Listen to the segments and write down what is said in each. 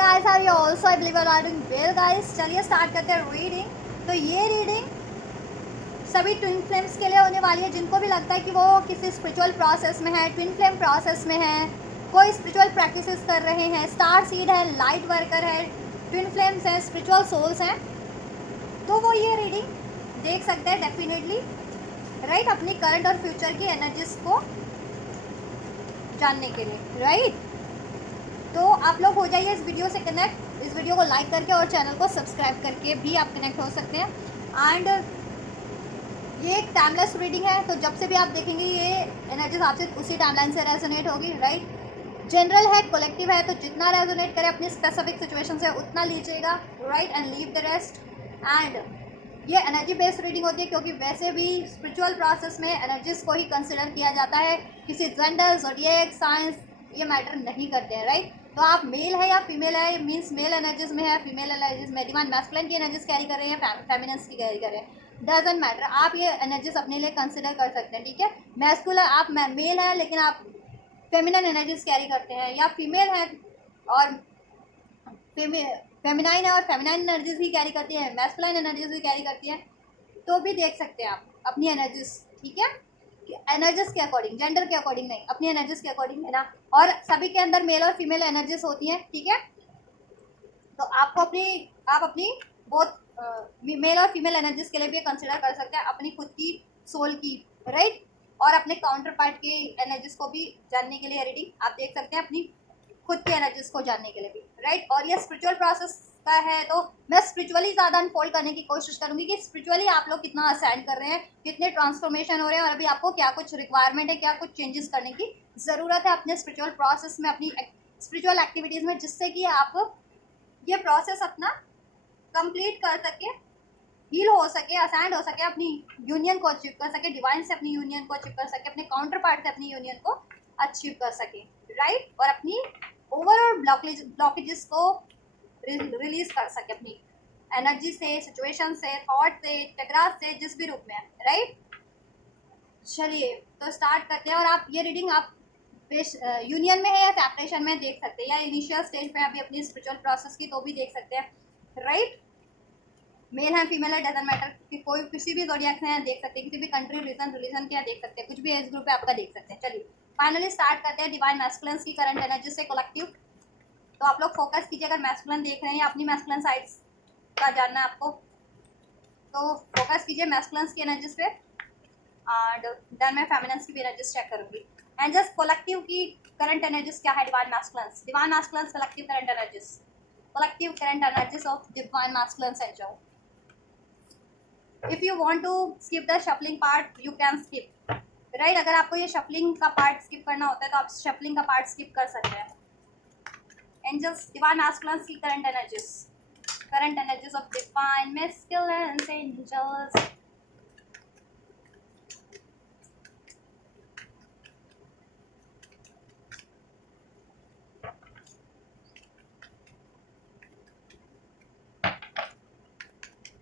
guys, how are you? Also, I believe you are doing well, guys. चलिए start करते हैं reading. तो ये रीडिंग सभी ट्विन फ्लेम्स के लिए होने वाली है, जिनको भी लगता है कि वो किसी स्पिरिचुअल प्रोसेस में है, ट्विन फ्लेम प्रोसेस में है, कोई स्पिरिचुअल प्रैक्टिसेस कर रहे हैं, स्टार सीड है, लाइट वर्कर है, ट्विन फ्लेम्स हैं, स्पिरिचुअल सोल्स हैं, तो वो ये रीडिंग देख सकते हैं डेफिनेटली, राइट, अपनी करंट और फ्यूचर की एनर्जीज को जानने के लिए, राइट. तो आप लोग हो जाइए इस वीडियो से कनेक्ट, इस वीडियो को लाइक करके और चैनल को सब्सक्राइब करके भी आप कनेक्ट हो सकते हैं. एंड ये एक टाइमलेस रीडिंग है, तो जब से भी आप देखेंगे ये एनर्जीज आपसे उसी टाइमलाइन से रेजोनेट होगी, राइट. जनरल है, कलेक्टिव है, तो जितना रेजोनेट करे अपनी स्पेसिफिक सिचुएशन से उतना लीजिएगा, right, and leave the rest. And ये एनर्जी बेस्ड रीडिंग होती है, क्योंकि वैसे भी स्पिरिचुअल प्रोसेस में एनर्जीज को ही कंसिडर किया जाता है, किसी जेंडर, ज़ोडिएक, साइंस ये मैटर नहीं करते हैं, राइट. तो आप मेल है या फीमेल है, मीन्स मेल एनर्जीज में है, फीमेल एनर्जीज में, डिवाइन मैस्कुलिन की एनर्जीज कैरी कर रहे हैं, फेमिनिन्स की कैरी कर रहे हैं, डजंट मैटर. आप ये एनर्जीज अपने लिए कंसिडर कर सकते हैं, ठीक है. मैस्कुलिन आप मेल है लेकिन आप फेमिनिन एनर्जीज कैरी करते हैं, या फीमेल है और फेमिनाइन है और फेमिनाइन एनर्जीज ही कैरी करती है, मैस्कुलिन एनर्जीज ही कैरी करती है, तो भी देख सकते हैं आप अपनी एनर्जीज, ठीक है. एनर्जीज के अकॉर्डिंग, जेंडर के अकॉर्डिंग नहीं, अपनी एनर्जीज के अकॉर्डिंग, है ना. और सभी के अंदर मेल और फीमेल एनर्जीज होती हैं, ठीक है. तो आपको आप अपनी बोथ मेल और फीमेल एनर्जीज के लिए भी कंसिडर कर सकते हैं, अपनी खुद की सोल की, राइट, और अपने काउंटर पार्ट की एनर्जीज को भी जानने के लिए रीडिंग आप देख सकते हैं, अपनी खुद की एनर्जीज को जानने के लिए भी, राइट. और ये स्पिरिचुअल प्रोसेस का है, तो मैं स्पिरिचुअली ज़्यादा अनफोल्ड करने की कोशिश करूंगी कि स्पिरिचुअली आप लोग कितना असेंड कर रहे हैं, कितने ट्रांसफॉर्मेशन हो रहे हैं, और अभी आपको क्या कुछ रिक्वायरमेंट है, क्या कुछ चेंजेस करने की ज़रूरत है अपने स्पिरिचुअल प्रोसेस में, अपनी स्पिरिचुअल एक्टिविटीज़ में, जिससे कि आप ये प्रोसेस अपना कंप्लीट कर सके, हील हो सके, असेंड हो सके, अपनी यूनियन को अचीव कर सके, डिवाइन से अपनी यूनियन को अचीव कर सके, अपने काउंटर पार्ट से अपनी यूनियन को अचीव कर सके, राइट. और अपनी ओवरऑल ब्लॉकेजेस को रिलीज कर सके, अपनी एनर्जी से, सिचुएशन से, थॉट से, टकराव से, जिस भी रूप में, राइट. चलिए तो स्टार्ट करते हैं. और आप ये रीडिंग आप यूनियन में है या सेपरेशन में देख सकते हैं, या इनिशियल स्टेज पे अभी अपनी स्पिरिचुअल प्रोसेस की, तो भी देख सकते हैं, राइट. मेल है, फीमेल है, डजंट मैटर, कि कोई किसी भी ज़ोडिएक हैं देख सकते हैं, किसी भी कंट्री, रीजन, रिलीजन के देख सकते हैं, कुछ भी एज ग्रुप है आपका देख सकते हैं. चलिए फाइनली स्टार्ट करते हैं डिवाइन मैस्कुलिन्स की करंट एनर्जी से कलेक्टिव. तो आप लोग फोकस कीजिए, अगर मैस्कुलिन देख रहे हैं या अपनी मैस्कुलिन साइड्स का जानना है आपको, तो फोकस कीजिए मैस्कुलिन्स की एनर्जीज पे, एंड देन मैं फेमिनिन्स की भी एनर्जीज चेक करूंगी. एंड जस्ट कलेक्टिव की करंट एनर्जीज क्या है, divine masculines collective current energies of divine masculines angel. If you want to skip the shuffling part you can skip, right. अगर आपको ये शफलिंग का पार्ट स्किप करना होता है तो आप शफलिंग का पार्ट स्किप कर सकते हैं. एंजल्स, डिवाइन मैस्कुलिन्स की current energies of divine masculines angels.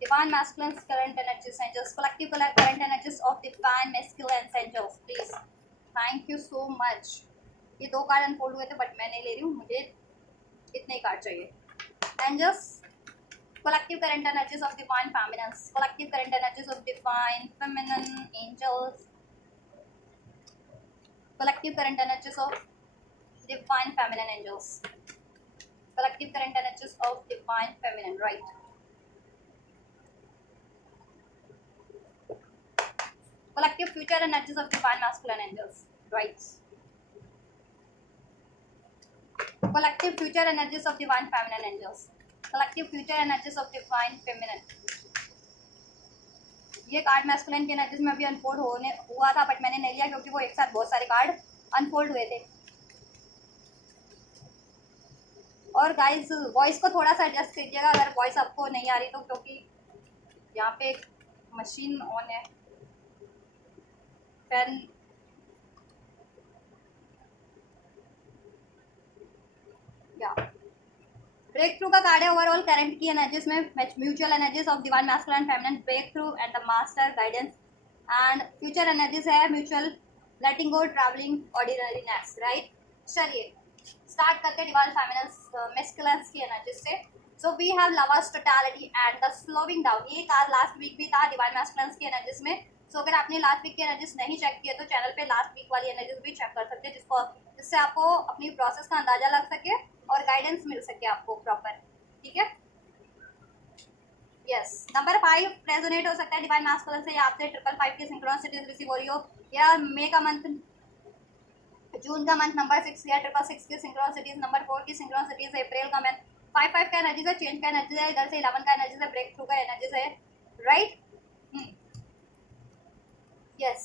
Divine masculines current energies angels, collective current energies of divine masculines angels, please. Thank you so much. ये 2 कार्ड अनफोल्ड हुए थे but मैं नहीं ले रही हूँ, मुझे इतने ही कार्ड चाहिए. Angels, collective current energies of divine feminines, collective current energies of divine feminine angels, collective current energies of divine feminine angels, collective current energies of divine feminine, right. Collective future energies of divine masculine angels, right. Collective future energies of divine feminine angels, collective future energies of divine feminine. ये card masculine की energies में अभी unfold हुआ था but मैंने नहीं लिया, क्योंकि वो एक साथ बहुत सारे कार्ड अनफोल्ड हुए थे. और गाइस वॉइस को थोड़ा सा एडजस्ट कीजिएगा अगर वॉइस आपको नहीं आ रही तो, क्योंकि यहाँ पे मशीन ऑन है, फैन. या ब्रेक थ्रू का कार्ड है. ओवरऑल करंट की एनर्जीज में mutual energies of divine masculine feminine, breakthrough and the master guidance. And future energies है mutual letting go, travelling, ordinariness, right. चलिए स्टार्ट करते हैं डिवाइन फेमिनिन मैस्कुलिन्स की energy से। So we have lovers totality and the slowing down, ये last week भी था divine masculines की एनर्जीज में। सो अगर आपने लास्ट वीक की एनर्जीज नहीं चेक किए तो चैनल पे लास्ट वीक वाली एनर्जीज भी चेक कर सकते हैं, जिससे आपको अपनी प्रोसेस का अंदाजा लग सके और गाइडेंस मिल सके आपको प्रॉपर, ठीक है। यस, नंबर 5 रेजोनेट हो सकता है डिवाइन मैस्कुलिन से, या आपसे 555 की सिंक्रोनिसिटीज रिसीव हो रही हो, या मई का मंथ, जून का मंथ नंबर 6, या 666 की सिंक्रोनिसिटीज, नंबर 4 की सिंक्रोनिसिटीज, अप्रैल का मंथ 55 का एनर्जी है, चेंज का एनर्जी है, इधर से 11 का एनर्जी है, ब्रेक थ्रू का एनर्जी है, राइट। यस,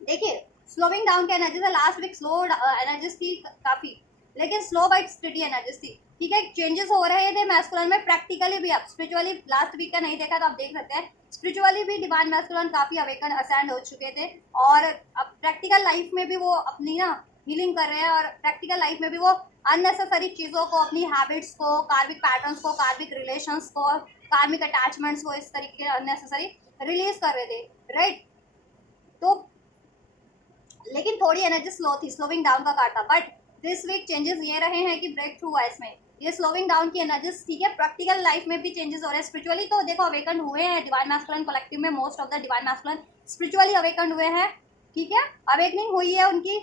देखिए स्लोइंग डाउन की एनर्जी है, लास्ट वीक स्लो एनर्जीज थी काफी, लेकिन स्लो बट स्टडी एनर्जीज थी, ठीक है। चेंजेस हो रहे थे मैस्कुलिन में प्रैक्टिकली भी, अब स्पिरिचुअली लास्ट वीक का नहीं देखा तो आप देख सकते हैं, स्पिरिचुअली भी डिवाइन मैस्कुलिन काफी अवेकन असेंड हो चुके थे, और अब प्रैक्टिकल लाइफ में भी वो अपनी ना हीलिंग कर रहे हैं, और प्रैक्टिकल लाइफ में भी वो अननेसेसरी चीज़ों को, अपनी हैबिट्स को, कार्मिक पैटर्न्स को, कार्मिक रिलेशंस को, कार्मिक अटैचमेंट्स को, इस तरीके अननेसेसरी रिलीज कर रहे थे, राइट। तो लेकिन थोड़ी एनर्जी स्लो थी, स्लोइंग डाउन का कार्ड था, बट दिस वीक चेंजेस ये रहे हैं कि ब्रेक थ्रू है इसमें, ये स्लोइंग डाउन की एनर्जीज, ठीक है। प्रैक्टिकल लाइफ में भी चेंजेस हो रहे हैं, स्पिरिचुअली तो देखो अवेकन हुए हैं डिवाइन मैस्कुलिन कलेक्टिव में, most of the divine masculine spiritually awaken हुए हैं, ठीक है, अवेकनिंग हुई है उनकी।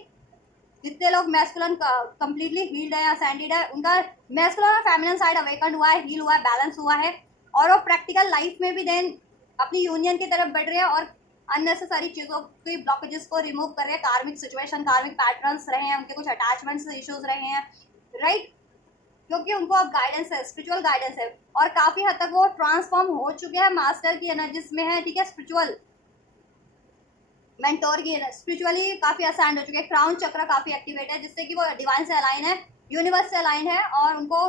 जितने लोग मैस्कुलिन कंप्लीटली हील्ड है या सैंडेड है, उनका मैस्कुलिन और फेमिनिन साइड अवेकन हुआ है, हील हुआ है, बैलेंस हुआ है, और वो प्रैक्टिकल लाइफ में भी देन अपनी यूनियन की तरफ बढ़ रहे हैं, और अननेसेसरी चीज़ों की ब्लॉकेजेस को रिमूव कर रहे हैं, कार्मिक सिचुएशन, कार्मिक पैटर्न्स रहे हैं, उनके कुछ अटैचमेंट्स इश्यूज रहे हैं, राइट, क्योंकि उनको अब गाइडेंस है, स्पिरिचुअल गाइडेंस है, और काफ़ी हद तक वो ट्रांसफॉर्म हो चुके हैं, मास्टर की एनर्जीज में है, ठीक है, स्पिरिचुअल मेंटोर की स्पिरिचुअली काफ़ी असाइंड हो चुके हैं, क्राउन चक्र काफ़ी एक्टिवेट है, जिससे कि वो डिवाइन से अलाइन है, यूनिवर्स से अलाइन है, और उनको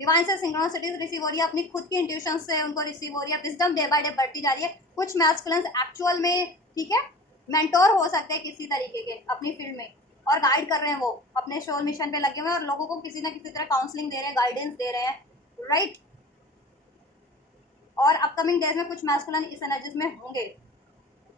डिवाइन से सिंक्रोनिसिटीज रिसीव हो रही है, अपनी खुद की इंट्यूशन से उनको रिसीव हो रही है, विजडम डे बाय डे बढ़ती जा रही है। कुछ मैस्कुलिन्स एक्चुअल में, ठीक है, मेंटोर हो सकते हैं किसी तरीके के अपनी फील्ड में, और गाइड कर रहे हैं, वो अपने सोल मिशन पे लगे हुए हैं, और लोगों को किसी ना किसी तरह काउंसलिंग दे रहे हैं, गाइडेंस दे रहे हैं, राइट। और अपकमिंग डेज में कुछ मैस्कुलिन इस एनर्जीज में होंगे,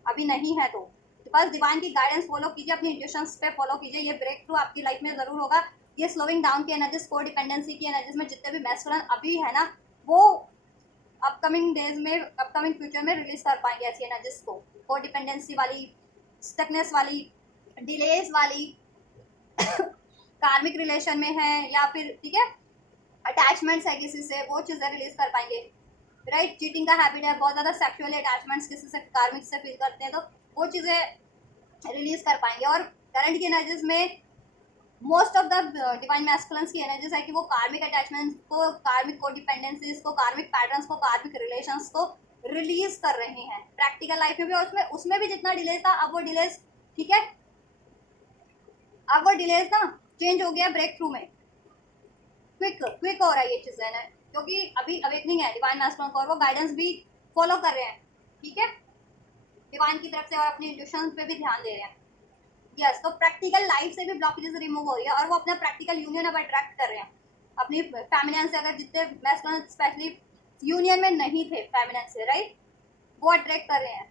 अभी नहीं है तो बस डिवाइन की गाइडेंस फॉलो कीजिए, अपनी इंट्यूशंस पे फॉलो कीजिए, ये ब्रेक थ्रू आपकी लाइफ में जरूर होगा। ये स्लोइंग डाउन की एनर्जीज, को डिपेंडेंसी की एनर्जीज में जितने भी मैस्कुलिन अभी है ना, वो अपकमिंग डेज में, अपकमिंग फ्यूचर में रिलीज कर पाएंगे ऐसी एनर्जीज को डिपेंडेंसी वाली, स्टकनेस वाली, डिलेज वाली, कार्मिक रिलेशन में है, या फिर ठीक है अटैचमेंट्स है किसी से, वो चीज़ें रिलीज कर पाएंगे, राइट। चीटिंग का हैबिट है, बहुत ज़्यादा सेक्सुअली अटैचमेंट्स किसी से कार्मिक से फील करते हैं, तो वो चीज़ें रिलीज कर पाएंगे। और करंट की एनर्जीज में most of the divine masculines की एनर्जीज है कि वो कार्मिक अटैचमेंट्स को, कार्मिक कोडिपेंडेंसीज को, कार्मिक पैटर्न्स को, कार्मिक रिलेशंस को रिलीज कर रहे हैं प्रैक्टिकल लाइफ में भी, और उसमें भी जितना डिले था, अब वो डिलेज, ठीक है, अब वो डिलेज ना चेंज हो गया ब्रेक थ्रू में, क्विक हो रहा है ये चीज़ें ना, क्योंकि अभी अवेकनिंग है डिवाइन मैस्कुलिन को, और वो गाइडेंस भी फॉलो कर रहे हैं, ठीक है, डिवाइन की तरफ से, और अपनी इंट्यूशंस पे भी ध्यान दे रहे हैं। यस, तो प्रैक्टिकल लाइफ से भी ब्लॉकेजेस रिमूव हो रही है, और वो अपना प्रैक्टिकल यूनियन अब अट्रैक्ट कर रहे हैं अपनी फेमिनिन से। अगर जितने मैस्कुलिन स्पेशली यूनियन में नहीं थे फेमिनिन से, राइट, वो अट्रैक्ट कर रहे हैं,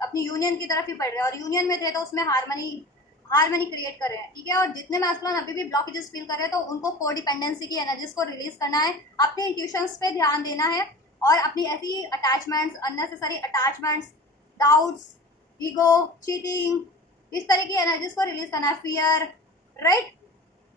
अपनी यूनियन की तरफ ही बढ़ रहे हैं, और यूनियन में थे तो उसमें हारमनी क्रिएट कर रहे हैं, ठीक है। और जितने मैस्कुलिन अभी भी ब्लॉकेजेस फील कर रहे हैं, तो उनको कोडिपेंडेंसी की एनर्जीज को रिलीज करना है, अपने इंट्यूशंस पे ध्यान देना है, और अपनी ऐसी attachments, unnecessary attachments, doubts, ego, cheating, इस तरह की एनर्जीज को रिलीज करना है, फियर, राइट,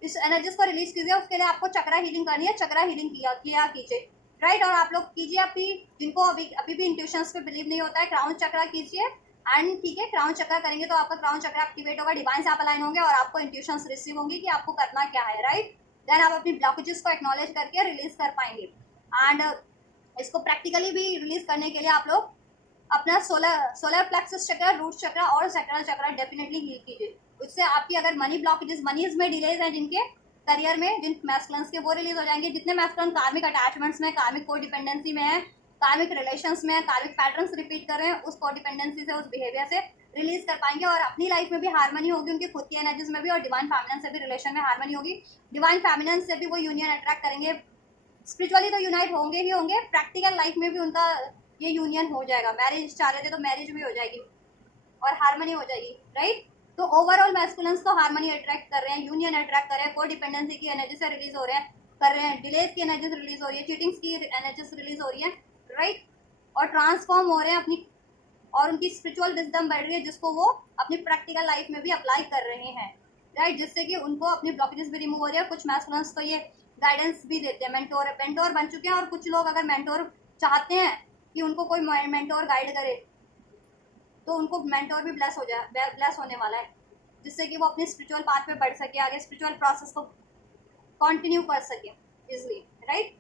इस एनर्जीज को रिलीज कीजिए। उसके लिए आपको चक्रा हीलिंग करनी है, चक्रा हीलिंग किया कीजिए, राइट। और आप लोग कीजिए अपनी, जिनको अभी भी इंट्यूशंस पे बिलीव नहीं होता है, क्राउन चक्रा कीजिए, एंड ठीक है, क्राउन चक्रा करेंगे तो आपका क्राउन चक्रा एक्टिवेट होगा, डिवाइन से आप अलाइन होंगे, और आपको इंट्यूशंस रिसीव होंगी कि आपको करना क्या है, राइट। देन आप अपनी ब्लॉकेजेस को एक्नॉलेज करके रिलीज कर पाएंगे, एंड इसको प्रैक्टिकली भी रिलीज करने के लिए आप लोग अपना सोलर प्लेक्सस चक्र, रूट चक्र और सैक्रल चक्र डेफिनेटली हील कीजिए। उससे आपकी अगर मनी ब्लॉकेजेस, मनीज में डिलेज हैं जिनके करियर में, जिन मैस्कुलिन्स के, वो रिलीज हो जाएंगे। जितने मैस्कुलिन कार्मिक अटैचमेंट्स में, कार्मिक कोडिपेंडेंसी में है, कार्मिक रिलेशंस में, कार्मिक पैटर्न्स रिपीट कर रहे हैं, उस कोडिपेंडेंसी से, उस बिहेवियर से रिलीज कर पाएंगे, और अपनी लाइफ में भी हार्मनी होगी, उनकी खुद की एनर्जीज में भी, और डिवाइन फेमिनिन से भी रिलेशन में हार्मनी होगी। डिवाइन फेमिनिन से भी वो यूनियन अट्रैक्ट करेंगे, स्पिरिचुअली तो यूनाइट होंगे ही होंगे, प्रैक्टिकल लाइफ में भी उनका ये यूनियन हो जाएगा। मैरिज चाह रहे थे तो मैरिज भी हो जाएगी, और हार्मनी हो जाएगी, राइट। तो ओवरऑल मैस्कुलेंस तो हार्मनी अट्रैक्ट कर रहे हैं, यूनियन अट्रैक्ट कर रहे हैं, को डिपेंडेंसी की एनर्जी से रिलीज हो रहे हैं, कर रहे हैं, डिलेज की एनर्जी से रिलीज हो रही है, चीटिंग्स की एनर्जी से रिलीज हो रही है, राइट, और ट्रांसफॉर्म हो रहे हैं अपनी, और उनकी स्पिरिचुअल विजडम बढ़ रही है जिसको वो अपनी प्रैक्टिकल लाइफ में भी अप्लाई कर रहे हैं, राइट, जिससे कि उनको अपनी ब्लॉकेजेस भी रिमूव हो रही है। कुछ मैस्कुलेंस तो ये गाइडेंस भी देते हैं, मेंटोर मेंटोर बन चुके हैं, और कुछ लोग अगर मेंटोर चाहते हैं कि उनको कोई मेंटोर गाइड करे तो उनको मेंटोर भी ब्लेस हो जाए, ब्लेस होने वाला है, जिससे कि वो अपने स्पिरिचुअल पाथ पे बढ़ सके, आगे स्पिरिचुअल प्रोसेस को कंटिन्यू कर सके इजली, राइट।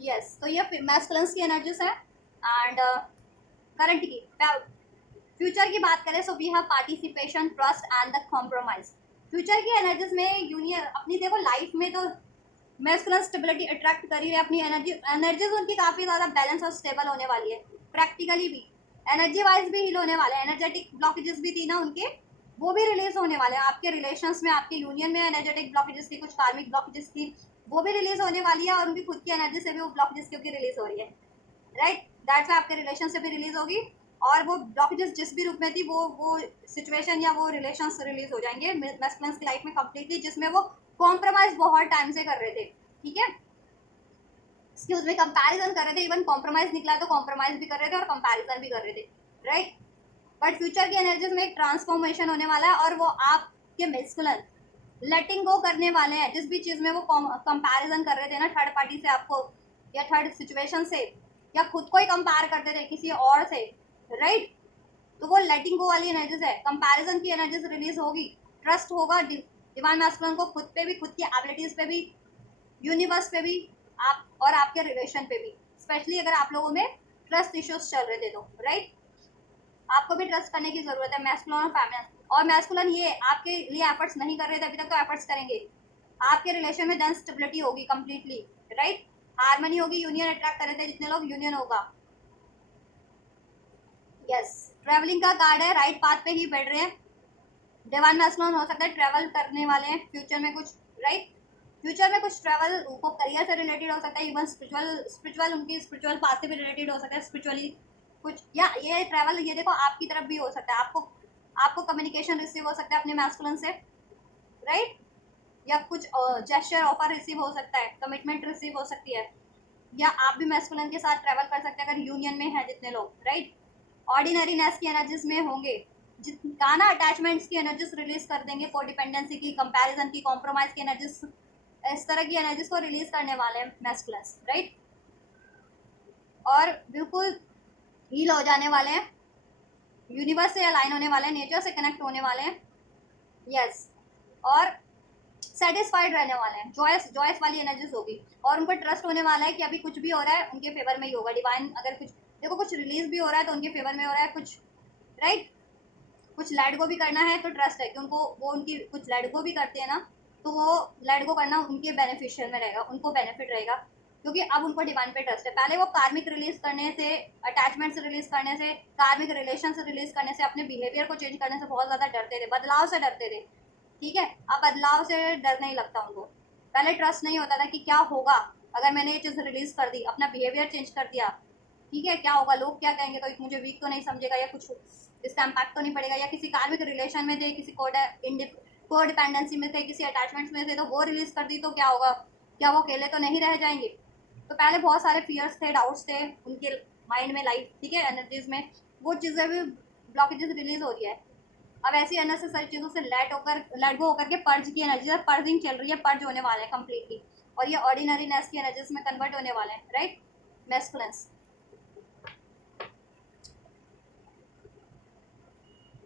यस, तो ये मैस्कुलेंस की एनर्जीज है। एंड करंट की, फ्यूचर की बात करें, so we have participation, trust and the compromise. Future की एनर्जीज में यूनियन अपनी, देखो लाइफ में तो मैस्कुलिन स्टेबिलिटी अट्रैक्ट कर ही है, अपनी एनर्जीज उनकी काफ़ी ज़्यादा बैलेंस और स्टेबल होने वाली है, प्रैक्टिकली भी, एनर्जी वाइज भी हील होने वाले हैं। एनर्जेटिक ब्लॉकेजेस भी थी ना उनके, वो भी रिलीज होने वाले हैं। आपके रिलेशंस में, आपके यूनियन में एनर्जेटिक ब्लॉकेजेस थी, कुछ कार्मिक ब्लॉकेजेस थी, वो भी रिलीज होने वाली है, और उनकी खुद की एनर्जी से भी वो ब्लॉकेजेस क्योंकि रिलीज हो रही है, राइट, दैट्स आपके रिलेशन से भी रिलीज होगी, और वो ब्लॉकेजेस जिस भी रूप में थी वो सिचुएशन या वो रिलेशन रिलीज हो जाएंगे मैस्कुलिन की लाइफ में कम्प्लीटली, जिसमें वो कॉम्प्रोमाइज बहुत टाइम से कर रहे थे, ठीक है, एक्सक्यूज में कंपैरिजन कर रहे थे, इवन कॉम्प्रोमाइज निकला तो कॉम्प्रोमाइज भी कर रहे थे और कंपैरिजन भी कर रहे थे, राइट। बट फ्यूचर की एनर्जीज में एक ट्रांसफॉर्मेशन होने वाला है, और वो आपके मैस्कुलिन लेटिंग गो करने वाले हैं, जिस भी चीज़ में वो कंपैरिजन कर रहे थे ना थर्ड पार्टी से आपको, या थर्ड सिचुएशन से, या खुद को ही कंपेयर करते थे किसी और से, राइट, तो वो लेटिंग गो वाली एनर्जीज है, कंपैरिजन की एनर्जीज रिलीज होगी, ट्रस्ट होगा डिवाइन मैस्कुलिन को, खुद पे भी, खुद की एबिलिटीज पे भी, यूनिवर्स पे भी, आप और आपके रिलेशन पे भी, स्पेशली अगर आप लोगों में ट्रस्ट इश्यूज चल रहे थे तो, राइट, आपको भी ट्रस्ट करने की जरूरत है मैस्कुलिन और फेमिनिन। और मैस्कुलिन ये आपके लिए एफर्ट्स नहीं कर रहे थे अभी तक, तो एफर्ट्स करेंगे, आपके रिलेशन में देन स्टेबिलिटी होगी कंप्लीटली, राइट, हार्मनी होगी, यूनियन अट्रैक्ट कर रहे थे जितने लोग, यूनियन होगा। यस, ट्रैवलिंग का कार्ड है, राइट पाथ पे ही बढ़ रहे हैं, डिवाइन मैस्कुलिन हो सकता है ट्रैवल करने वाले हैं फ्यूचर में कुछ, राइट, फ्यूचर में कुछ ट्रैवल उनको करियर से रिलेटेड हो सकता है, इवन स्पिरिचुअल उनकी स्पिरिचुअल पाथ से भी रिलेटेड हो सकता है, स्पिरिचुअली कुछ, या ये ट्रैवल ये देखो आपकी तरफ भी हो सकता है, आपको कम्युनिकेशन रिसीव हो सकता है अपने मैस्कुलिन से, राइट, या कुछ जेस्चर ऑफर रिसीव हो सकता है, कमिटमेंट रिसीव हो सकती है, या आप भी मैस्कुलिन के साथ ट्रैवल कर सकते हैं अगर यूनियन में है जितने लोग, राइट। ऑर्डिनरीनेस की एनर्जीज में होंगे, जितना अटैचमेंट्स की एनर्जीज रिलीज कर देंगे, को डिपेंडेंसी की, कंपैरिजन की, कॉम्प्रोमाइज की एनर्जीज, इस तरह की एनर्जीज को रिलीज करने वाले हैं मैस्कुलिन्स, राइट, और बिल्कुल हील हो जाने वाले हैं, यूनिवर्स से अलाइन होने वाले हैं, नेचर से कनेक्ट होने वाले हैं, यस, और सेटिस्फाइड रहने वाले हैं, जॉयस वाली एनर्जीज होगी, और उनको ट्रस्ट होने वाला है कि अभी कुछ भी हो रहा है उनके फेवर में ही होगा, डिवाइन अगर कुछ देखो कुछ रिलीज भी हो रहा है तो उनके फेवर में हो रहा है कुछ, राइट, कुछ लेट गो भी करना है तो ट्रस्ट है कि उनको, वो उनकी कुछ लेट गो भी करते हैं ना, तो वो लेट गो करना उनके बेनिफिशियल में रहेगा, उनको बेनिफिट रहेगा, क्योंकि अब उनको डिवाइन पे ट्रस्ट है। पहले वो कार्मिक रिलीज करने से, अटैचमेंट से रिलीज करने से, कार्मिक रिलेशन से रिलीज करने से, अपने बिहेवियर को चेंज करने से बहुत ज़्यादा डरते थे, बदलाव से डरते थे, ठीक है, अब बदलाव से डर नहीं लगता उनको। पहले ट्रस्ट नहीं होता था कि क्या होगा अगर मैंने ये चीज़ रिलीज कर दी, अपना बिहेवियर चेंज कर दिया, ठीक है, क्या होगा, लोग क्या कहेंगे, कोई मुझे वीक तो नहीं समझेगा, या कुछ इसका इम्पैक्ट तो नहीं पड़ेगा, या किसी कार्मिक रिलेशन में थे, किसी को डिपेंडेंसी में थे, किसी अटैचमेंट्स में थे, तो वो रिलीज कर दी तो क्या होगा, क्या वो अकेले तो नहीं रह जाएंगे। तो पहले बहुत सारे फियर्स थे, डाउट्स थे उनके माइंड में, लाइफ, ठीक है, एनर्जीज में, वो चीज़ें भी ब्लॉकेजेस रिलीज हो रही है। अब ऐसी अननेसेसरी चीज़ों से लेट गो होकर के पर्ज की एनर्जी, पर्जिंग चल रही है, पर्ज होने वाले हैं कम्प्लीटली, और ये ऑर्डिनरीनेस की एनर्जीज में कन्वर्ट होने वाले हैं, राइट, मैस्कुलिन्स।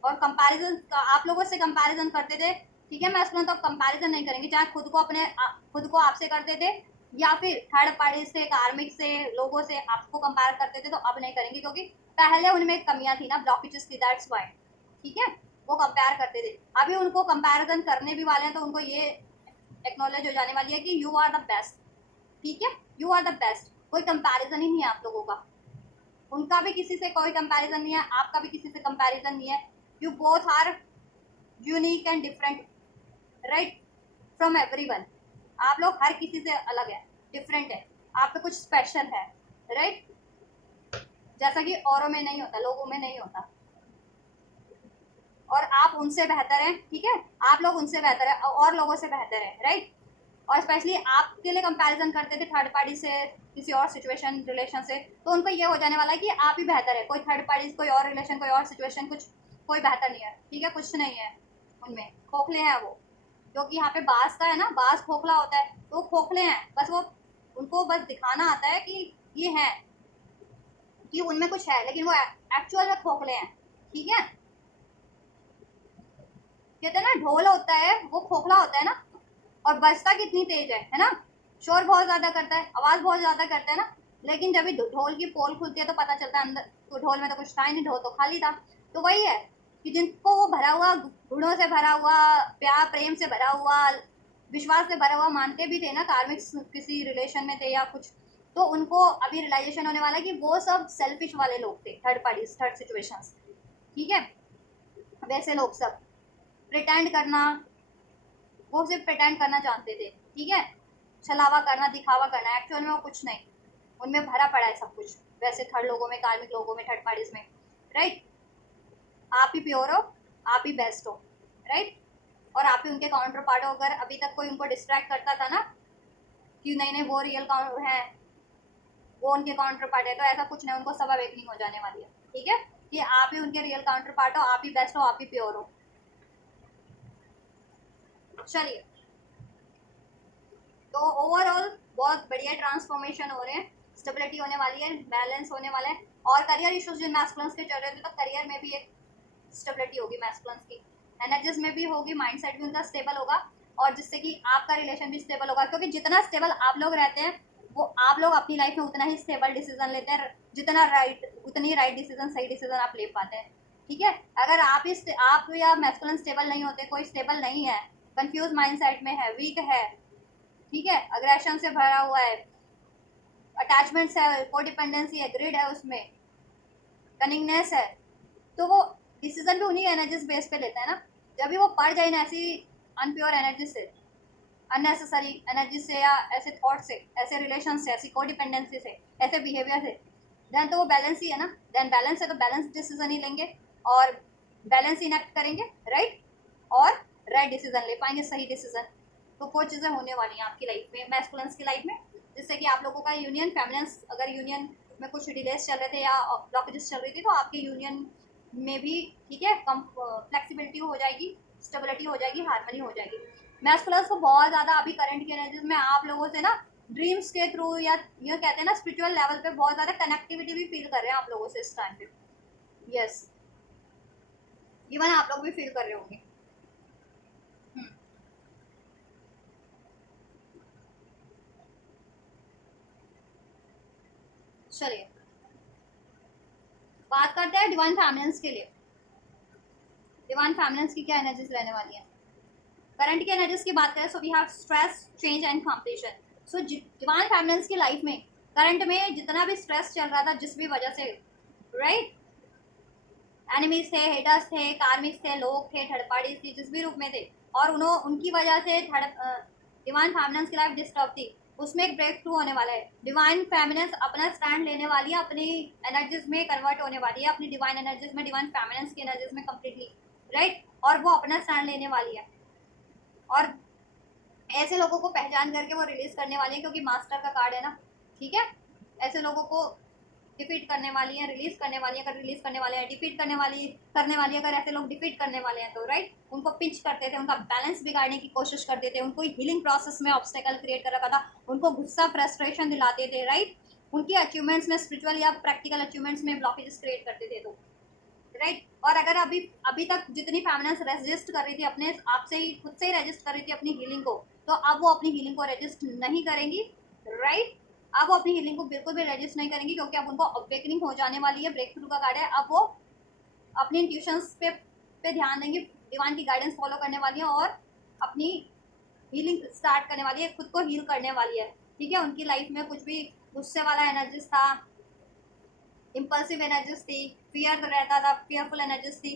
और कंपैरिजन, आप लोगों से कंपैरिजन करते थे, ठीक है, मैस्कुलिन तो अब कंपैरिजन नहीं करेंगे, चाहे खुद को आपसे करते थे, या फिर थर्ड पार्टी से, कार्मिक से, लोगों से आपको कंपेयर करते थे, तो अब नहीं करेंगे, क्योंकि पहले उनमें कमियां थी ना, ब्लॉकेजेस थी, दैट्स वाई, ठीक है, वो कंपेयर करते थे, अभी उनको कंपैरिजन करने भी वाले हैं, तो उनको ये एक्नॉलेज हो जाने वाली है कि यू आर द बेस्ट, ठीक है, यू आर द बेस्ट, कोई कंपैरिजन ही नहीं है आप लोगों का, उनका भी किसी से कोई कंपैरिजन नहीं है, आपका भी किसी से कंपैरिजन नहीं है, you both are unique and different, right, from everyone, आप लोग हर किसी से अलग है, डिफरेंट है, आप पे कुछ स्पेशल है, राइट, जैसा कि औरों में नहीं होता, लोगों में नहीं होता। और आप उनसे बेहतर हैं, ठीक है, आप लोग उनसे बेहतर है और लोगों से बेहतर है, राइट। और स्पेशली आपके लिए कंपैरिजन करते थे थर्ड पार्टी से, किसी और सिचुएशन रिलेशन से, तो उनको ये हो जाने वाला है कि आप ही बेहतर है, कोई थर्ड पार्टी, कोई और रिलेशन, कोई और सिचुएशन, कुछ कोई बेहतर नहीं है, ठीक है, कुछ नहीं है उनमें, खोखले हैं वो। क्योंकि यहाँ पे बास का है ना, बास खोखला होता है, तो वो खोखले हैं, बस वो उनको बस दिखाना आता है कि ये है, कि उनमें कुछ है, लेकिन वो एक्चुअल में खोखले हैं, ठीक है। कहते हैं ना ढोल होता है वो खोखला होता है ना, और बजता कितनी तेज है ना, शोर बहुत ज्यादा करता है, आवाज बहुत ज्यादा करता है ना, लेकिन जब भी ढोल की पोल खुलती है तो पता चलता है अंदर तो ढोल में तो कुछ था ही नहीं, ढोल तो खाली था। तो वही है कि जिनको वो भरा हुआ, गुणों से भरा हुआ, प्यार प्रेम से भरा हुआ, विश्वास से भरा हुआ मानते भी थे ना, कार्मिक किसी रिलेशन में थे या कुछ, तो उनको अभी रियलाइजेशन होने वाला है कि वो सब सेल्फिश वाले लोग थे, थर्ड पार्टी, थर्ड सिचुएशंस, ठीक है। वैसे लोग सब प्रिटेंड करना, वो सिर्फ प्रिटेंड करना जानते थे, ठीक है, छलावा करना, दिखावा करना, एक्चुअल में वो कुछ नहीं, उनमें भरा पड़ा है सब कुछ, वैसे थर्ड लोगों में, कार्मिक लोगों में, थर्ड पार्टीज में, राइट। आप ही प्योर हो, आप ही बेस्ट हो, राइट। और आप ही उनके काउंटर पार्ट हो। अगर अभी तक कोई उनको डिस्ट्रैक्ट करता था ना कि नहीं नहीं वो रियल है, वो उनके काउंटर पार्ट है, तो ऐसा कुछ नहीं, उनको सब अवेकनिंग हो जाने वाली है, ठीक है, कि आप ही उनके रियल काउंटर पार्ट हो, आप ही बेस्ट हो, आप ही प्योर हो। चलिए, तो ओवरऑल बहुत बढ़िया ट्रांसफॉर्मेशन हो रहे हैं, स्टेबिलिटी होने वाली है, बैलेंस होने वाला है, और करियर इश्यूज जिन मैस्कुलिन्स के चल रहे थे, तो करियर में भी एक स्टेबिलिटी होगी मैस्कुलिन्स की, एनर्जीज में भी होगी, माइंडसेट भी उनका स्टेबल होगा, और जिससे कि आपका रिलेशन भी स्टेबल होगा, क्योंकि जितना स्टेबल आप लोग रहते हैं, वो आप लोग अपनी लाइफ में उतना ही स्टेबल डिसीजन लेते हैं, जितना उतनी राइट डिसीजन, सही डिसीजन आप ले पाते हैं, ठीक है। अगर आप या मैस्कुलिन स्टेबल नहीं होते, कोई स्टेबल नहीं है, कंफ्यूज माइंडसेट में है, वीक है, ठीक है, अग्रेशन से भरा हुआ है, अटैचमेंट्स है, कोडिपेंडेंसी है, ग्रिड है, उसमें कनिंगनेस है, तो वो डिसीजन भी उन्हीं एनर्जीज बेस पे लेता है ना। जब भी वो पड़ जाए ना ऐसी अनप्योर एनर्जी से, अननेसेसरी एनर्जी से, या ऐसे थॉट से, ऐसे रिलेशन से, ऐसी कोडिपेंडेंसी से, ऐसे बिहेवियर से, देन तो वो बैलेंस ही है ना, देन बैलेंस है तो बैलेंस डिसीजन ही लेंगे, और बैलेंस इनेक्ट करेंगे, राइट, और राइट डिसीजन ले पाएंगे, सही डिसीजन। तो वो चीज़ें होने वाली हैं आपकी लाइफ में, मैस्कुलिन्स की लाइफ में, जिससे कि आप लोगों का यूनियन, फेमिनिन्स अगर यूनियन में कुछ डिलेस चल रहे थे या ब्लॉकेजेस चल रही थी, तो आपके यूनियन में भी, ठीक है, कम फ्लेक्सिबिलिटी हो जाएगी, स्टेबिलिटी हो जाएगी, हार्मनी हो जाएगी। मैस्कुलिन्स को बहुत ज़्यादा अभी करंट की एनर्जीज में आप लोगों से ना ड्रीम्स के थ्रू, या ये कहते हैं ना स्पिरिचुअल लेवल पे बहुत ज़्यादा कनेक्टिविटी भी फील कर रहे हैं आप लोगों से इस टाइम पे, यस, इवन आप लोग भी फील कर रहे होंगे। चलिए, बात करते हैं डिवाइन फैमिलियंस के लिए। डिवाइन फैमिलियंस की क्या एनर्जीज रहने वाली है? करंट की एनर्जीज की बात करें, so we have stress, change and completion. So divine फैमिलियंस की लाइफ में करंट में जितना भी स्ट्रेस चल रहा था, जिस भी वजह से, राइट, एनिमीज थे, हेटर्स थे, कार्मिक्स थे, लोग थे, थर्ड पार्टीज थी, जिस भी रूप में थे, और उनकी वजह से डिवाइन फैमिलियंस की लाइफ डिस्टर्ब थी, उसमें एक ब्रेक थ्रू होने वाला है। डिवाइन फेमिनेंस अपना स्टैंड लेने वाली है, अपनी एनर्जीज में कन्वर्ट होने वाली है, अपनी डिवाइन एनर्जीज में, डिवाइन फेमिनेंस की एनर्जीज में कम्प्लीटली, राइट, और वो अपना स्टैंड लेने वाली है, और ऐसे लोगों को पहचान करके वो रिलीज करने वाली है, क्योंकि मास्टर का कार्ड है ना, ठीक है, ऐसे लोगों को डिफीट करने वाली है, रिलीज करने वाली है, अगर रिलीज करने वाले हैं, डिफीट करने वाली अगर ऐसे लोग डिफीट करने वाले हैं तो, राइट, उनको पिंच करते थे, उनका बैलेंस बिगाड़ने की कोशिश करते थे, उनको हीलिंग प्रोसेस में ऑब्स्टेकल क्रिएट कर रखा था, उनको गुस्सा, फ्रस्ट्रेशन दिलाते थे, राइट, उनकी अचीवमेंट्स में, स्पिरिचुअल या प्रैक्टिकल अचीवमेंट्स में ब्लॉकेजेस क्रिएट करते थे, तो राइट। और अगर अभी तक जितनी फेमिनिन्स रेजिस्ट कर रही थी, अपने आप से ही, खुद से ही रेजिस्ट कर रही थी अपनी हीलिंग को, तो अब वो अपनी हीलिंग को रेजिस्ट नहीं करेंगी, राइट, अब वो अपनी हीलिंग को बिल्कुल भी रेजिस्ट नहीं करेंगी, क्योंकि अब उनको अवेकनिंग हो जाने वाली है, ब्रेक थ्रू का कार्ड है, अब वो अपनी इंट्यूशंस पे ध्यान देंगी, डिवाइन की गाइडेंस फॉलो करने वाली है, और अपनी हीलिंग स्टार्ट करने वाली है, खुद को हील करने वाली है, ठीक है। उनकी लाइफ में कुछ भी गुस्से वाला एनर्जीज था, इम्पल्सिव एनर्जीज थी, फियर रहता था, फियरफुल एनर्जीज थी,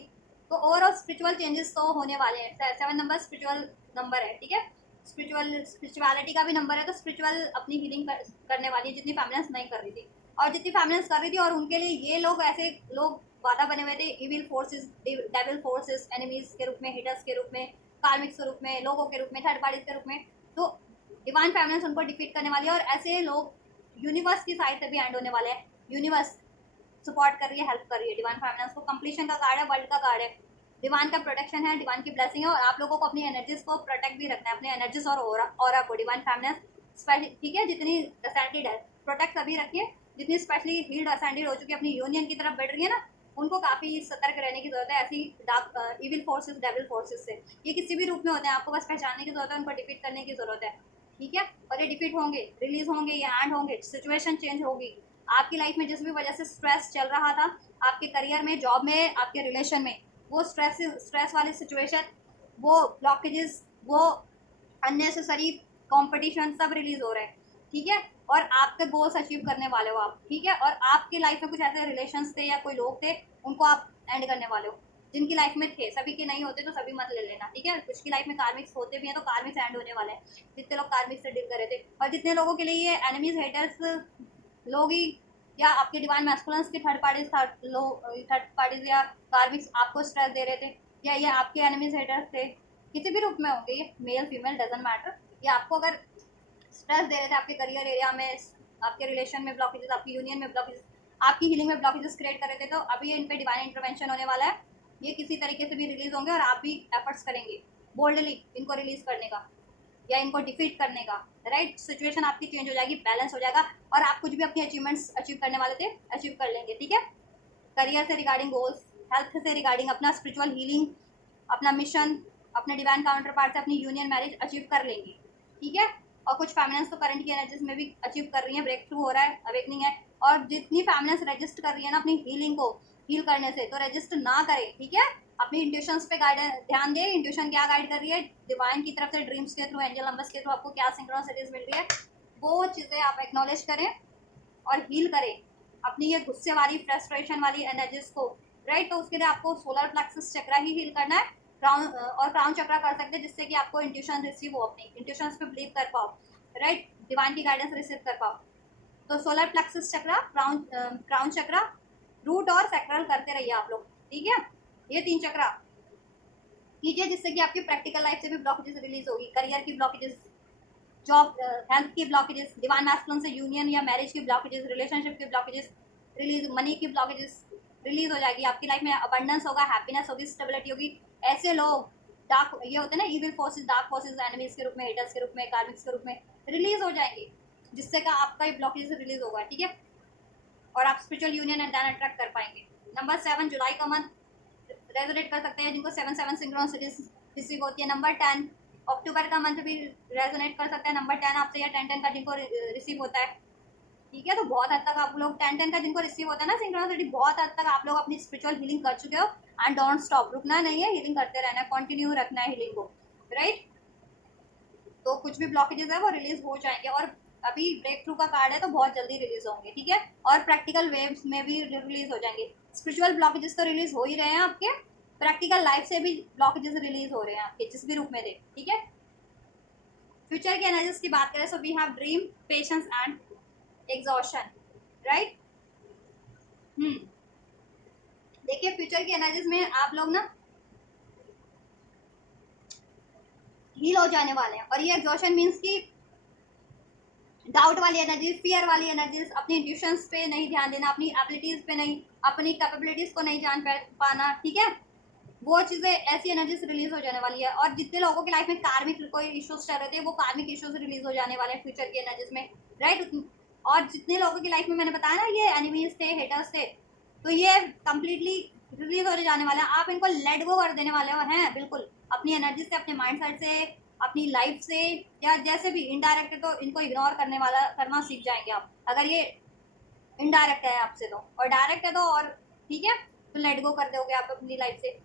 तो ओवरऑल स्पिरिचुअल चेंजेस तो होने वाले हैं। 7 नंबर स्पिरिचुअल नंबर है, ठीक है, स्पिरिचुअलिटी का भी नंबर है, तो स्पिरिचुअल अपनी हीलिंग करने वाली है, जितनी फैमिलियंस नहीं कर रही थी, और जितनी फैमिलियंस कर रही थी, और उनके लिए ये लोग ऐसे लोग वादा बने हुए थे evil forces, devil forces, enemies के रूप में, हिटर्स के रूप में, कार्मिक्स के रूप में, लोगों के रूप में, थर्ड पार्टीज के रूप में, तो डिवाइन फेमिनिन्स उनको डिफीट करने वाली है। और ऐसे लोग यूनिवर्स की साइड से भी एंड होने वाले हैं। यूनिवर्स सपोर्ट कर रही है, हेल्प कर रही है डिवाइन फेमिनिन्स को। कंप्लीशन का कार्ड है, वर्ल्ड का कार्ड है, डिवाइन का प्रोटेक्शन है, डिवाइन की ब्लेसिंग है। और आप लोगों को अपनी एनर्जीज को प्रोटेक्ट भी रखना है, अपनी एनर्जीज और ऑरा को। डिवाइन फेमिनिन्स स्पेशली, ठीक है, जितनी असेंडेड है प्रोटेक्ट तभी रखिए, जितनी स्पेशली हील्ड असेंडेड हो चुकी है, अपनी यूनियन की तरफ बढ़ रही है ना, उनको काफ़ी सतर्क रहने की जरूरत है ऐसी dark evil forces, devil forces से। ये किसी भी रूप में होते हैं, आपको बस पहचानने की जरूरत है, उनको डिफीट करने की जरूरत है, ठीक है। और ये डिफीट होंगे, रिलीज होंगे, ये एंड होंगे, सिचुएशन चेंज होगी। आपकी लाइफ में जिस भी वजह से स्ट्रेस चल रहा था, आपके करियर में, जॉब में, आपके रिलेशन में, वो स्ट्रेस वाली सिचुएशन, वो ब्लॉकेजेस, वो अननेसेसरी कंपटीशन सब रिलीज हो रहे हैं, ठीक है। और आपके गोल्स अचीव करने वाले हो आप, ठीक है। और आपकी लाइफ में कुछ ऐसे रिलेशंस थे या कोई लोग थे, उनको आप एंड करने वाले हो, जिनकी लाइफ में थे। सभी के नहीं होते तो सभी मत ले लेना, ठीक है। कुछ की लाइफ में कार्मिक्स होते भी हैं तो कार्मिक्स एंड होने वाले हैं, जितने लोग कार्मिक्स से डील कर रहे थे। और जितने लोगों के लिए ये एनिमीज, हेटर्स लोग ही, या आपके डिवाइन मैस्कुलिन्स के थर्ड पार्टीज या कार्मिक्स आपको स्ट्रेस दे रहे थे, या ये आपके एनिमीज, हेटर्स थे, किसी भी रूप में होंगे, ये मेल फीमेल डजंट मैटर। ये आपको अगर स्ट्रेस दे रहे थे आपके करियर एरिया में, आपके रिलेशन में ब्लॉकेजेस, आपकी यूनियन में ब्लॉकेजेस, आपकी हीलिंग में ब्लॉकेजेस क्रिएट कर रहे थे, तो अभी इन पे डिवाइन इंटरवेंशन होने वाला है। ये किसी तरीके से भी रिलीज होंगे और आप भी एफर्ट्स करेंगे बोल्डली इनको रिलीज करने का या इनको डिफीट करने का, राइट। सिचुएशन आपकी चेंज हो जाएगी, बैलेंस हो जाएगा, और आप कुछ भी अपनी अचीवमेंट्स अचीव करने वाले थे, अचीव कर लेंगे, ठीक है। करियर से रिगार्डिंग गोल्स, हेल्थ से रिगार्डिंग अपना स्पिरिचुअल हीलिंग, अपना मिशन, अपने डिवाइन काउंटर पार्ट से अपनी यूनियन मैरिज अचीव कर लेंगे, ठीक है। और कुछ फैमिलियंस तो करंट की एनर्जीज में भी अचीव कर रही हैं, ब्रेक थ्रू हो रहा है, अवेकनिंग है। और जितनी फैमिलियंस रजिस्ट कर रही है ना अपनी हीलिंग को, हील करने से, तो रजिस्ट ना करें, ठीक है। अपनी इंट्यूशंस पे ध्यान दें, इंट्यूशन क्या गाइड कर रही है, डिवाइन की तरफ से, ड्रीम्स के थ्रू, एंजल नंबर्स के थ्रू आपको क्या सिंक्रोनिसिटीज मिल रही है, वो चीज़ें आप एक्नॉलेज करें और हील करें अपनी ये गुस्से वाली, फ्रस्ट्रेशन वाली एनर्जीज को, राइट। तो उसके लिए आपको सोलर प्लेक्सस चक्रा ही हील करना है, क्राउन और क्राउन चक्रा कर सकते हैं, जिससे कि आपको इंट्यूशन रिसीव हो, अपनी इंट्यूशंस पे बिलीव कर पाओ, राइट, डिवाइन की गाइडेंस रिसीव कर पाओ। तो सोलर प्लेक्सस चक्रा, क्राउन चक्रा, रूट और सैक्रल करते रहिए आप लोग, ठीक है। ये 3 चक्रा कीजिए, जिससे कि आपकी प्रैक्टिकल लाइफ से भी ब्लॉकेजेस रिलीज होगी, करियर की ब्लॉकेजेस, जॉब, हेल्थ की ब्लॉकेजेस, डिवाइन मैस्कुलिन से यूनियन या मैरिज की ब्लॉकेजेस, रिलेशनशिप की ब्लॉकेजेस रिलीज, मनी की ब्लॉकेजेस रिलीज हो जाएगी। आपकी लाइफ में अबंडेंस होगा, हैप्पीनेस होगी, स्टेबिलिटी होगी। ऐसे लोग डार्क, ये होते हैं ना evil forces, dark forces, enemies के रूप में, हेटर्स के रूप में, कार्मिक्स के रूप में रिलीज हो जाएंगे, जिससे का आपका ये ब्लॉकेजेस रिलीज होगा, ठीक है। और आप spiritual union and then attract कर पाएंगे। नंबर 7 जुलाई का मंथ रेजोनेट कर सकते हैं, जिनको 7 सिंक्रोनिसिटीज रिसीव होती है। नंबर 10 अक्टूबर का मंथ भी रेजोनेट कर सकता है, नंबर 10 आपसे, या 10 का जिनको रिसीव होता है, ठीक है। तो बहुत हद तक आप लोग 10 का जिनको रिसीव होता है ना सिंक्रोनिसिटी, बहुत हद तक आप लोग अपनी स्पिरिचुअल हीलिंग कर चुके हो। एंड डोंट स्टॉप, रुकना नहीं है, हीलिंग करते रहना है, कंटिन्यू रखना है हीलिंग को, राइट। तो कुछ भी ब्लॉकेजेस है वो रिलीज हो जाएंगे, और अभी ब्रेक थ्रू का कार्ड है तो बहुत जल्दी रिलीज होंगे, ठीक है। और प्रैक्टिकल वेव्स में भी रिलीज हो जाएंगे। स्पिरिचुअल ब्लॉकेजेस तो रिलीज हो ही रहे हैं आपके, प्रैक्टिकल लाइफ से भी ब्लॉकेजेस रिलीज हो रहे हैं आपके, जिस भी रूप में थे, ठीक है। फ्यूचर की एनर्जीज की बात करें, so we have dream, patience and exhaustion, right. देखिए फ्यूचर की एनर्जीज में आप लोग ना हील हो जाने वाले हैं। और ये एग्जॉशन मीन्स कि डाउट वाली एनर्जीज, फियर वाली एनर्जीज, अपनी इंट्यूशंस पे नहीं ध्यान देना, अपनी एबिलिटीज पे नहीं, अपनी कैपेबिलिटीज को नहीं जान पाना, ठीक है। वो चीज़ें, ऐसी एनर्जीज रिलीज हो जाने वाली है। और जितने लोगों की लाइफ में कार्मिक कोई इश्यूज चल रहे थे, वो कार्मिक इश्यूज रिलीज हो जाने वाले हैं फ्यूचर की एनर्जीज में, राइट। और जितने लोगों की लाइफ में मैंने बताया ना ये एनिमीज थे, हेटर्स थे, तो ये कंप्लीटली रिलीज हो जाने वाला है। आप इनको लेट गो कर देने वाले हो, हैं बिल्कुल, अपनी एनर्जी से, अपने माइंड सेट से, अपनी लाइफ से, या जैसे भी इनडायरेक्ट है तो इनको इग्नोर करना सीख जाएंगे आप, अगर ये इनडायरेक्ट है आपसे तो। और डायरेक्ट है तो, और ठीक है, तो लेट गो कर दोगे आप अपनी लाइफ से,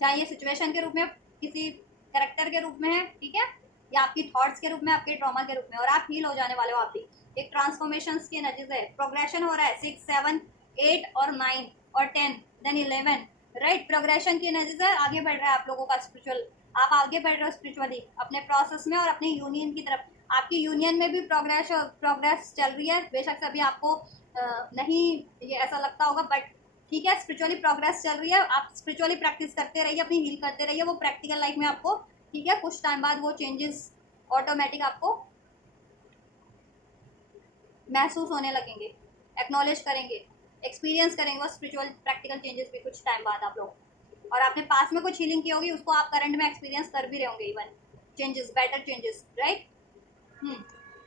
चाहे ये सिचुएशन के रूप में, किसी करेक्टर के रूप में है, ठीक है, या आपकी थॉट्स के रूप में, आपके ट्रॉमा के रूप में। और आप हील हो जाने वाले हो। आप भी एक ट्रांसफॉर्मेशन की एनर्जीज है, प्रोग्रेशन हो रहा है, 6, 7, 8 और 9 और 10 देन 11, राइट। प्रोग्रेशन की एनर्जीज है, आगे बढ़ रहा है आप लोगों का स्पिरिचुअल, आप आगे बढ़ रहे हो स्पिरिचुअली अपने प्रोसेस में और अपनी यूनियन की तरफ। आपकी यूनियन में भी प्रोग्रेस चल रही है, बेशक से अभी आपको नहीं ये ऐसा लगता होगा, बट ठीक है, स्पिरिचुअली प्रोग्रेस चल रही है, आप स्पिरिचुअली प्रैक्टिस करते रहिए, अपनी हील करते रहिए, वो प्रैक्टिकल लाइफ में आपको, ठीक है, कुछ टाइम बाद वो चेंजेस ऑटोमेटिक आपको महसूस होने लगेंगे, एक्नॉलेज करेंगे, एक्सपीरियंस करेंगे वो स्पिरिचुअल प्रैक्टिकल चेंजेस भी कुछ टाइम बाद आप लोग। और आपने पास में कुछ हीलिंग की होगी, उसको आप करंट में एक्सपीरियंस कर भी रहे होंगे, even changes, better changes, right.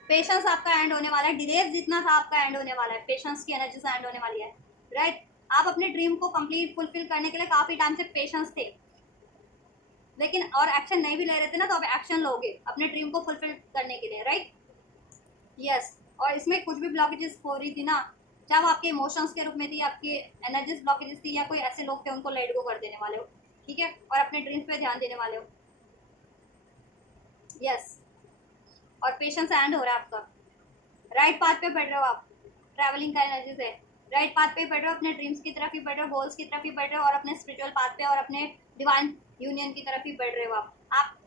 Patience आपका एंड होने वाला है, डिलेज जितना था आपका एंड होने वाला है, पेशेंस की एनर्जी से एंड होने वाली है, राइट। आप अपने ड्रीम को कंप्लीट फुलफिल करने के लिए काफी टाइम से पेशेंस थे, लेकिन और एक्शन नहीं भी ले रहे थे ना, तो अब एक्शन लोगे अपने ड्रीम को फुलफिल करने के लिए, राइट। यस, और इसमें कुछ भी ब्लॉकेजेस हो रही थी ना, चाहे वो आपके इमोशंस के रूप में थी, आपके एनर्जीज ब्लॉकेजेस थी, या कोई ऐसे लोग थे उनको लेट गो कर देने वाले हो, ठीक है, और अपने ड्रीम्स पे ध्यान देने वाले हो। यस, और पेशेंस एंड हो रहा है आपका, राइट पाथ पे बढ़ रहे हो आप, ट्रैवलिंग का एनर्जी से राइट पाथ पे बढ़ रहे हो, अपने ड्रीम्स की तरफ ही बढ़ रहे हो, गोल्स की तरफ ही बढ़ रहे हो, और अपने स्पिरिचुअल पाथ पे और अपने डिवाइन यूनियन की तरफ ही बढ़ रहे हो आप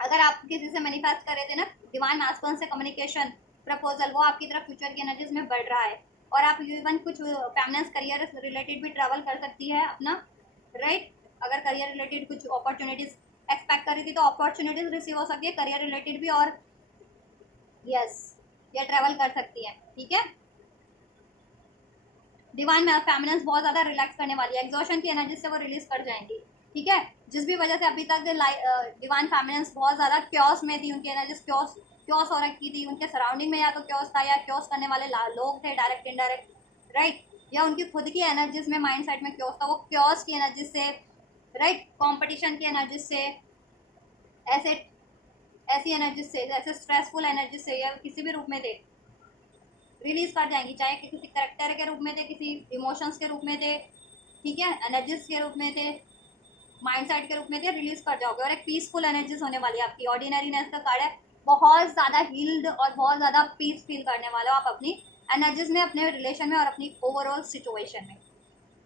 अगर आप किसी से मैनिफेस्ट कर रहे थे ना डिवाइन मास्कुलिन से कम्युनिकेशन प्रपोजल, वो आपकी तरफ फ्यूचर की एनर्जीज में बढ़ रहा है, और आप इवन कुछ फेमिनिन करियर रिलेटेड भी ट्रैवल कर सकती है अपना, राइट। अगर करियर रिलेटेड कुछ अपॉर्चुनिटीज एक्सपेक्ट कर रही थी तो अपॉर्चुनिटीज रिसीव हो सकती है करियर रिलेटेड भी, और यस, ये ट्रैवल कर सकती है, ठीक है। डिवाइन फेमिनिन बहुत ज़्यादा रिलैक्स करने वाली है, एग्जॉशन की एनर्जी से वो रिलीज कर जाएंगी, ठीक है। जिस भी वजह से अभी तक डिवाइन फेमिनिन बहुत ज़्यादा क्योस में थी, उनकी एनर्जीज क्योस क्योस हो रखी थी, उनके सराउंडिंग में या तो क्योस था, या क्योस करने वाले लोग थे डायरेक्ट इनडायरेक्ट, राइट, या उनकी खुद की एनर्जीज में माइंड सेट में क्योस था, वो क्योस की एनर्जी से, राइट, कंपटीशन की एनर्जी से, ऐसे ऐसी एनर्जी से, ऐसे स्ट्रेसफुल एनर्जी से, या किसी भी रूप में थे रिलीज कर जाएंगी, चाहे कि किसी करेक्टर के रूप में थे, किसी इमोशंस के रूप में थे, ठीक है, एनर्जीज के रूप में थे, माइंडसेट के रूप में थे, रिलीज कर जाओगे, और एक पीसफुल एनर्जीज होने वाली है आपकी। ऑर्डिनरीनेस का कार्ड है, बहुत ज़्यादा हील्ड और बहुत ज़्यादा पीस फील करने वाले हो आप अपनी एनर्जीज में, अपने रिलेशन में, और अपनी ओवरऑल सिचुएशन में,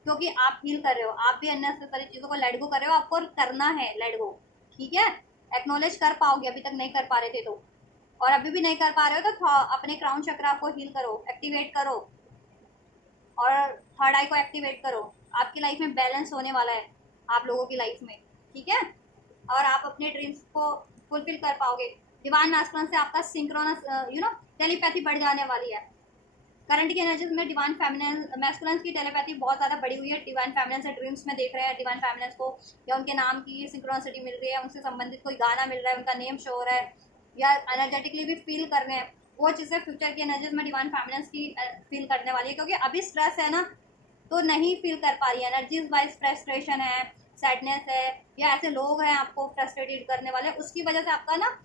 क्योंकि आप फील कर रहे हो, आप भी अननेसेसरी चीज़ों को लेट गो कर रहे हो, आपको करना है लेट गो, ठीक है। एक्नॉलेज कर पाओगे, अभी तक नहीं कर पा रहे थे तो, और अभी भी नहीं कर पा रहे हो तो अपने क्राउन चक्रा को हील करो, एक्टिवेट करो, और थर्ड आई को एक्टिवेट करो। आपकी लाइफ में बैलेंस होने वाला है आप लोगों की लाइफ में, ठीक है, और आप अपने ड्रीम्स को फुलफिल कर पाओगे। डिवाइन मास्कुलिन से आपका सिंक्रोनस टेलीपैथी बढ़ जाने वाली है। करंट की एनर्जीज में डिवाइन फेमिनिन मैस्कुलिन की टेलीपैथी बहुत ज़्यादा बढ़ी हुई है, डिवाइन फेमिनिन से ड्रीम्स में देख रहे हैं डिवाइन फेमिनिन को, या उनके नाम की सिंक्रोनिसिटी मिल रही है, उनसे संबंधित कोई गाना मिल रहा है, उनका नेम शो हो रहा है, या एनर्जेटिकली भी फील कर रहे हैं, वो चीज़ें फ्यूचर की एनर्जीज में डिवाइन फेमिनिन की फील करने वाली है, क्योंकि अभी स्ट्रेस है ना, तो नहीं फील कर पा रही है, एनर्जीज वाइज फ्रस्ट्रेशन है, सैडनेस है, या ऐसे लोग हैं आपको फ्रस्ट्रेटेड करने वाले, उसकी वजह से आपका ना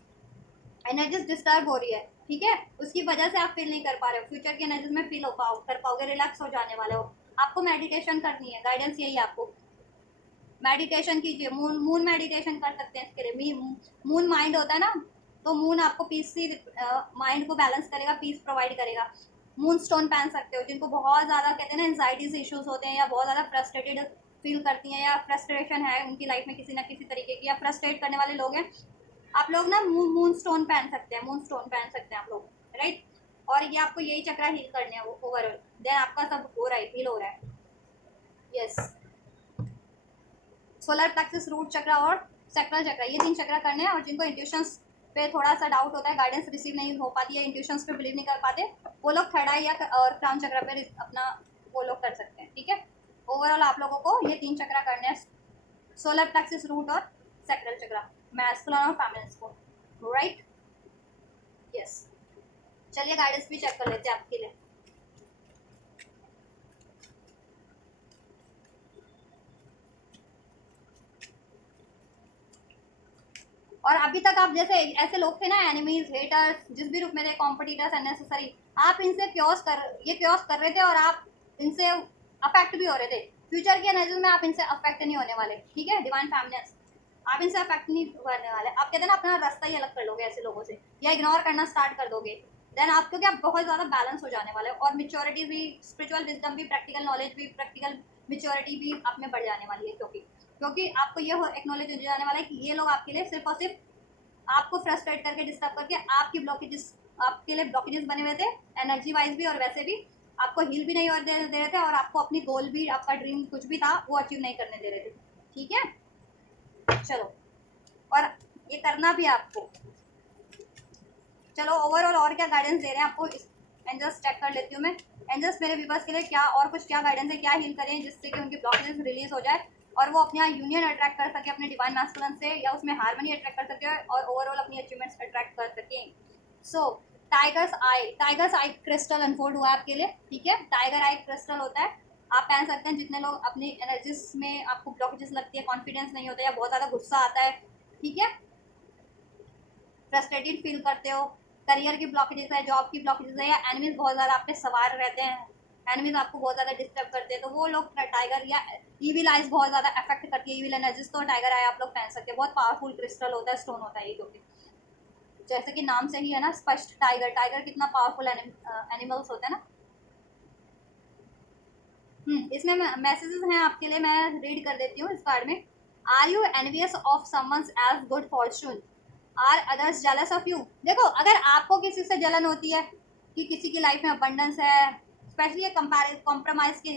एनर्जीज डिस्टर्ब हो रही है, ठीक है, उसकी वजह से आप फील नहीं कर पा रहे हो, फ्यूचर की एनर्जीज में फील कर पाओगे, रिलैक्स हो जाने वाले हो। आपको मेडिटेशन करनी है, गाइडेंस यही है आपको, मेडिटेशन कीजिए, मून मेडिटेशन कर सकते हैं इसके लिए, मून माइंड होता है ना, तो मून आपको पीस सी माइंड को बैलेंस करेगा, पीस प्रोवाइड करेगा। मून स्टोन पहन सकते हो, जिनको बहुत ज़्यादा कहते हैं ना एंजाइटी से इश्यूज होते हैं, या बहुत ज़्यादा फ्रस्ट्रेटेड फील करती हैं, या फ्रस्ट्रेशन है उनकी लाइफ में किसी ना किसी तरीके की, या फ्रस्ट्रेट करने वाले लोग हैं, आप लोग ना मून स्टोन पहन सकते हैं, मून स्टोन पहन सकते हैं आप लोग, राइट। और ये आपको यही चक्रा हील करने हैं ओवरऑल, देन आपका सब हो रहा है, हील हो रहा है। यस, सोलर प्लेक्सस, रूट चक्रा और सेक्टरल चक्रा, ये 3 चक्रा करने हैं। और जिनको इंट्यूशंस पे थोड़ा सा डाउट होता है, गाइडेंस रिसीव नहीं हो पाती है, इंट्यूशंस पे बिलीव नहीं कर पाते, वो लोग थर्ड आई या और क्राउन चक्रा पे अपना वो लोग कर सकते हैं, ठीक है। ओवरऑल आप लोगों को ये 3 चक्रा करने हैं, सोलर प्लेक्सस, रूट और सेक्टरल चक्रा, मैस्कुलिन और फेमिनिन को, राइट। यस, चलिए गाइडेंस भी चेक कर लेते हैं आपके लिए। और अभी तक आप जैसे ऐसे लोग थे ना, एनिमीज, हेटर्स, जिस भी रूप में थे, कॉम्पिटिटर्स, अननेसेसरी, आप इनसे क्योस कर रहे थे, और आप इनसे अफेक्ट भी हो रहे थे। फ्यूचर की एनर्जी में आप इनसे अफेक्ट नहीं होने वाले, ठीक है, डिवाइन फेमिनिन, आप इनसे अफेक्ट नहीं करने वाले। आप कहते हैं ना अपना रास्ता ही अलग कर लोगे ऐसे लोगों से, या इग्नोर करना स्टार्ट कर दोगे, देन आप, क्योंकि आप बहुत ज़्यादा बैलेंस हो जाने वाले हो, और मेच्योरिटी भी, स्पिरिचुअल विजडम भी, प्रैक्टिकल नॉलेज भी, प्रैक्टिकल मेच्योरिटी भी आप में बढ़ जाने वाली है, क्योंकि आपको ये एक्नॉलेज हो जाने वाला है कि ये लोग आपके लिए सिर्फ और सिर्फ आपको फ्रस्ट्रेट करके, डिस्टर्ब करके, आपकी ब्लॉकेजेस, आपके लिए ब्लॉकेजेस बने हुए थे, एनर्जी वाइज भी और वैसे भी, आपको हील भी नहीं और दे रहे थे, और आपको अपनी गोल भी, आपका ड्रीम कुछ भी था वो अचीव नहीं करने दे रहे थे। ठीक है, चलो, और ये करना भी है आपको। चलो ओवरऑल और क्या गाइडेंस दे रहे हैं आपको, एंजल्स चेक कर लेती हूँ मैं। एंजल्स मेरे व्यूवर्स के लिए क्या और कुछ क्या गाइडेंस है, क्या हील करें जिससे कि उनकी ब्लॉकेजेस रिलीज हो जाए और वो अपने यहाँ यूनियन अट्रैक्ट कर सके अपने डिवाइन मैस्कुलिन से, या उसमें हार्मनी अट्रैक्ट कर सके और ओवरऑल अपनी अचीवमेंट्स अट्रैक्ट कर सके। सो टाइगर्स आई क्रिस्टल अनफोल्ड हुआ है आपके लिए। ठीक है, टाइगर आई क्रिस्टल होता है, आप पहन सकते हैं। जितने लोग अपनी एनर्जीज में आपको ब्लॉकेजेस लगती है, कॉन्फिडेंस नहीं होता या बहुत ज़्यादा गुस्सा आता है, ठीक है, फ्रस्ट्रेटेड फील करते हो, करियर की ब्लॉकेजेस है, जॉब की ब्लॉकेजेस है, या एनिमीज बहुत ज़्यादा आप पे सवार रहते हैं, एनिमीज आपको बहुत ज़्यादा डिस्टर्ब करते हैं, तो वो लोग टाइगर या ईविल आइज बहुत ज़्यादा अफेक्ट करती है ईविल एनर्जीज, तो टाइगर आई आप लोग पहन सकते हैं। बहुत पावरफुल क्रिस्टल होता है, स्टोन होता है ये, क्योंकि जैसे कि नाम से ही है ना स्पष्ट, टाइगर, टाइगर कितना पावरफुल एनिमल्स होते हैं ना। इसमें मैसेजेस हैं आपके लिए, मैं रीड कर देती हूँ इस कार्ड में। Are you envious of someone's as good fortune, are others jealous of you. देखो, अगर आपको किसी से जलन होती है कि किसी की लाइफ में अबंडेंस है, स्पेशली ये कॉम्प्रोमाइज की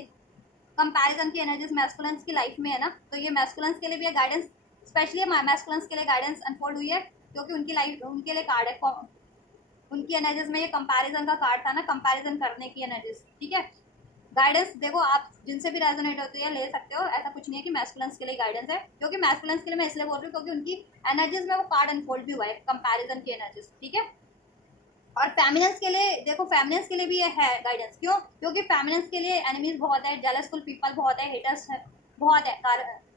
कंपैरिजन की एनर्जीज मैस्कुलिन्स की लाइफ में है ना, तो ये मैस्कुलिन्स के लिए भी गाइडेंस, स्पेशली मैस्कुलिन्स के लिए गाइडेंस अनफोल्ड हुई है, क्योंकि उनकी लाइफ, उनके लिए कार्ड है, उनकी एनर्जीज में ये कंपैरिजन का कार्ड था ना, कंपैरिजन करने की एनर्जीज। ठीक है, गाइडेंस देखो आप जिनसे भी रेजोनेट होती है ले सकते हो, ऐसा कुछ नहीं है कि मैस्कुलिन्स के लिए गाइडेंस है, क्योंकि मैस्कुलिन्स के लिए मैं इसलिए बोल रही हूँ क्योंकि उनकी एनर्जीज में वो कार्ड अनफोल्ड भी हुआ है, कंपैरिजन की एनर्जीज। ठीक है, और फेमिनिन्स के लिए देखो, फेमिनिन्स के लिए भी ये है गाइडेंस, क्यों, क्योंकि फेमिनिन्स के लिए एनिमीज बहुत है, जेलसफुल पीपल बहुत है, हेटर्स बहुत है।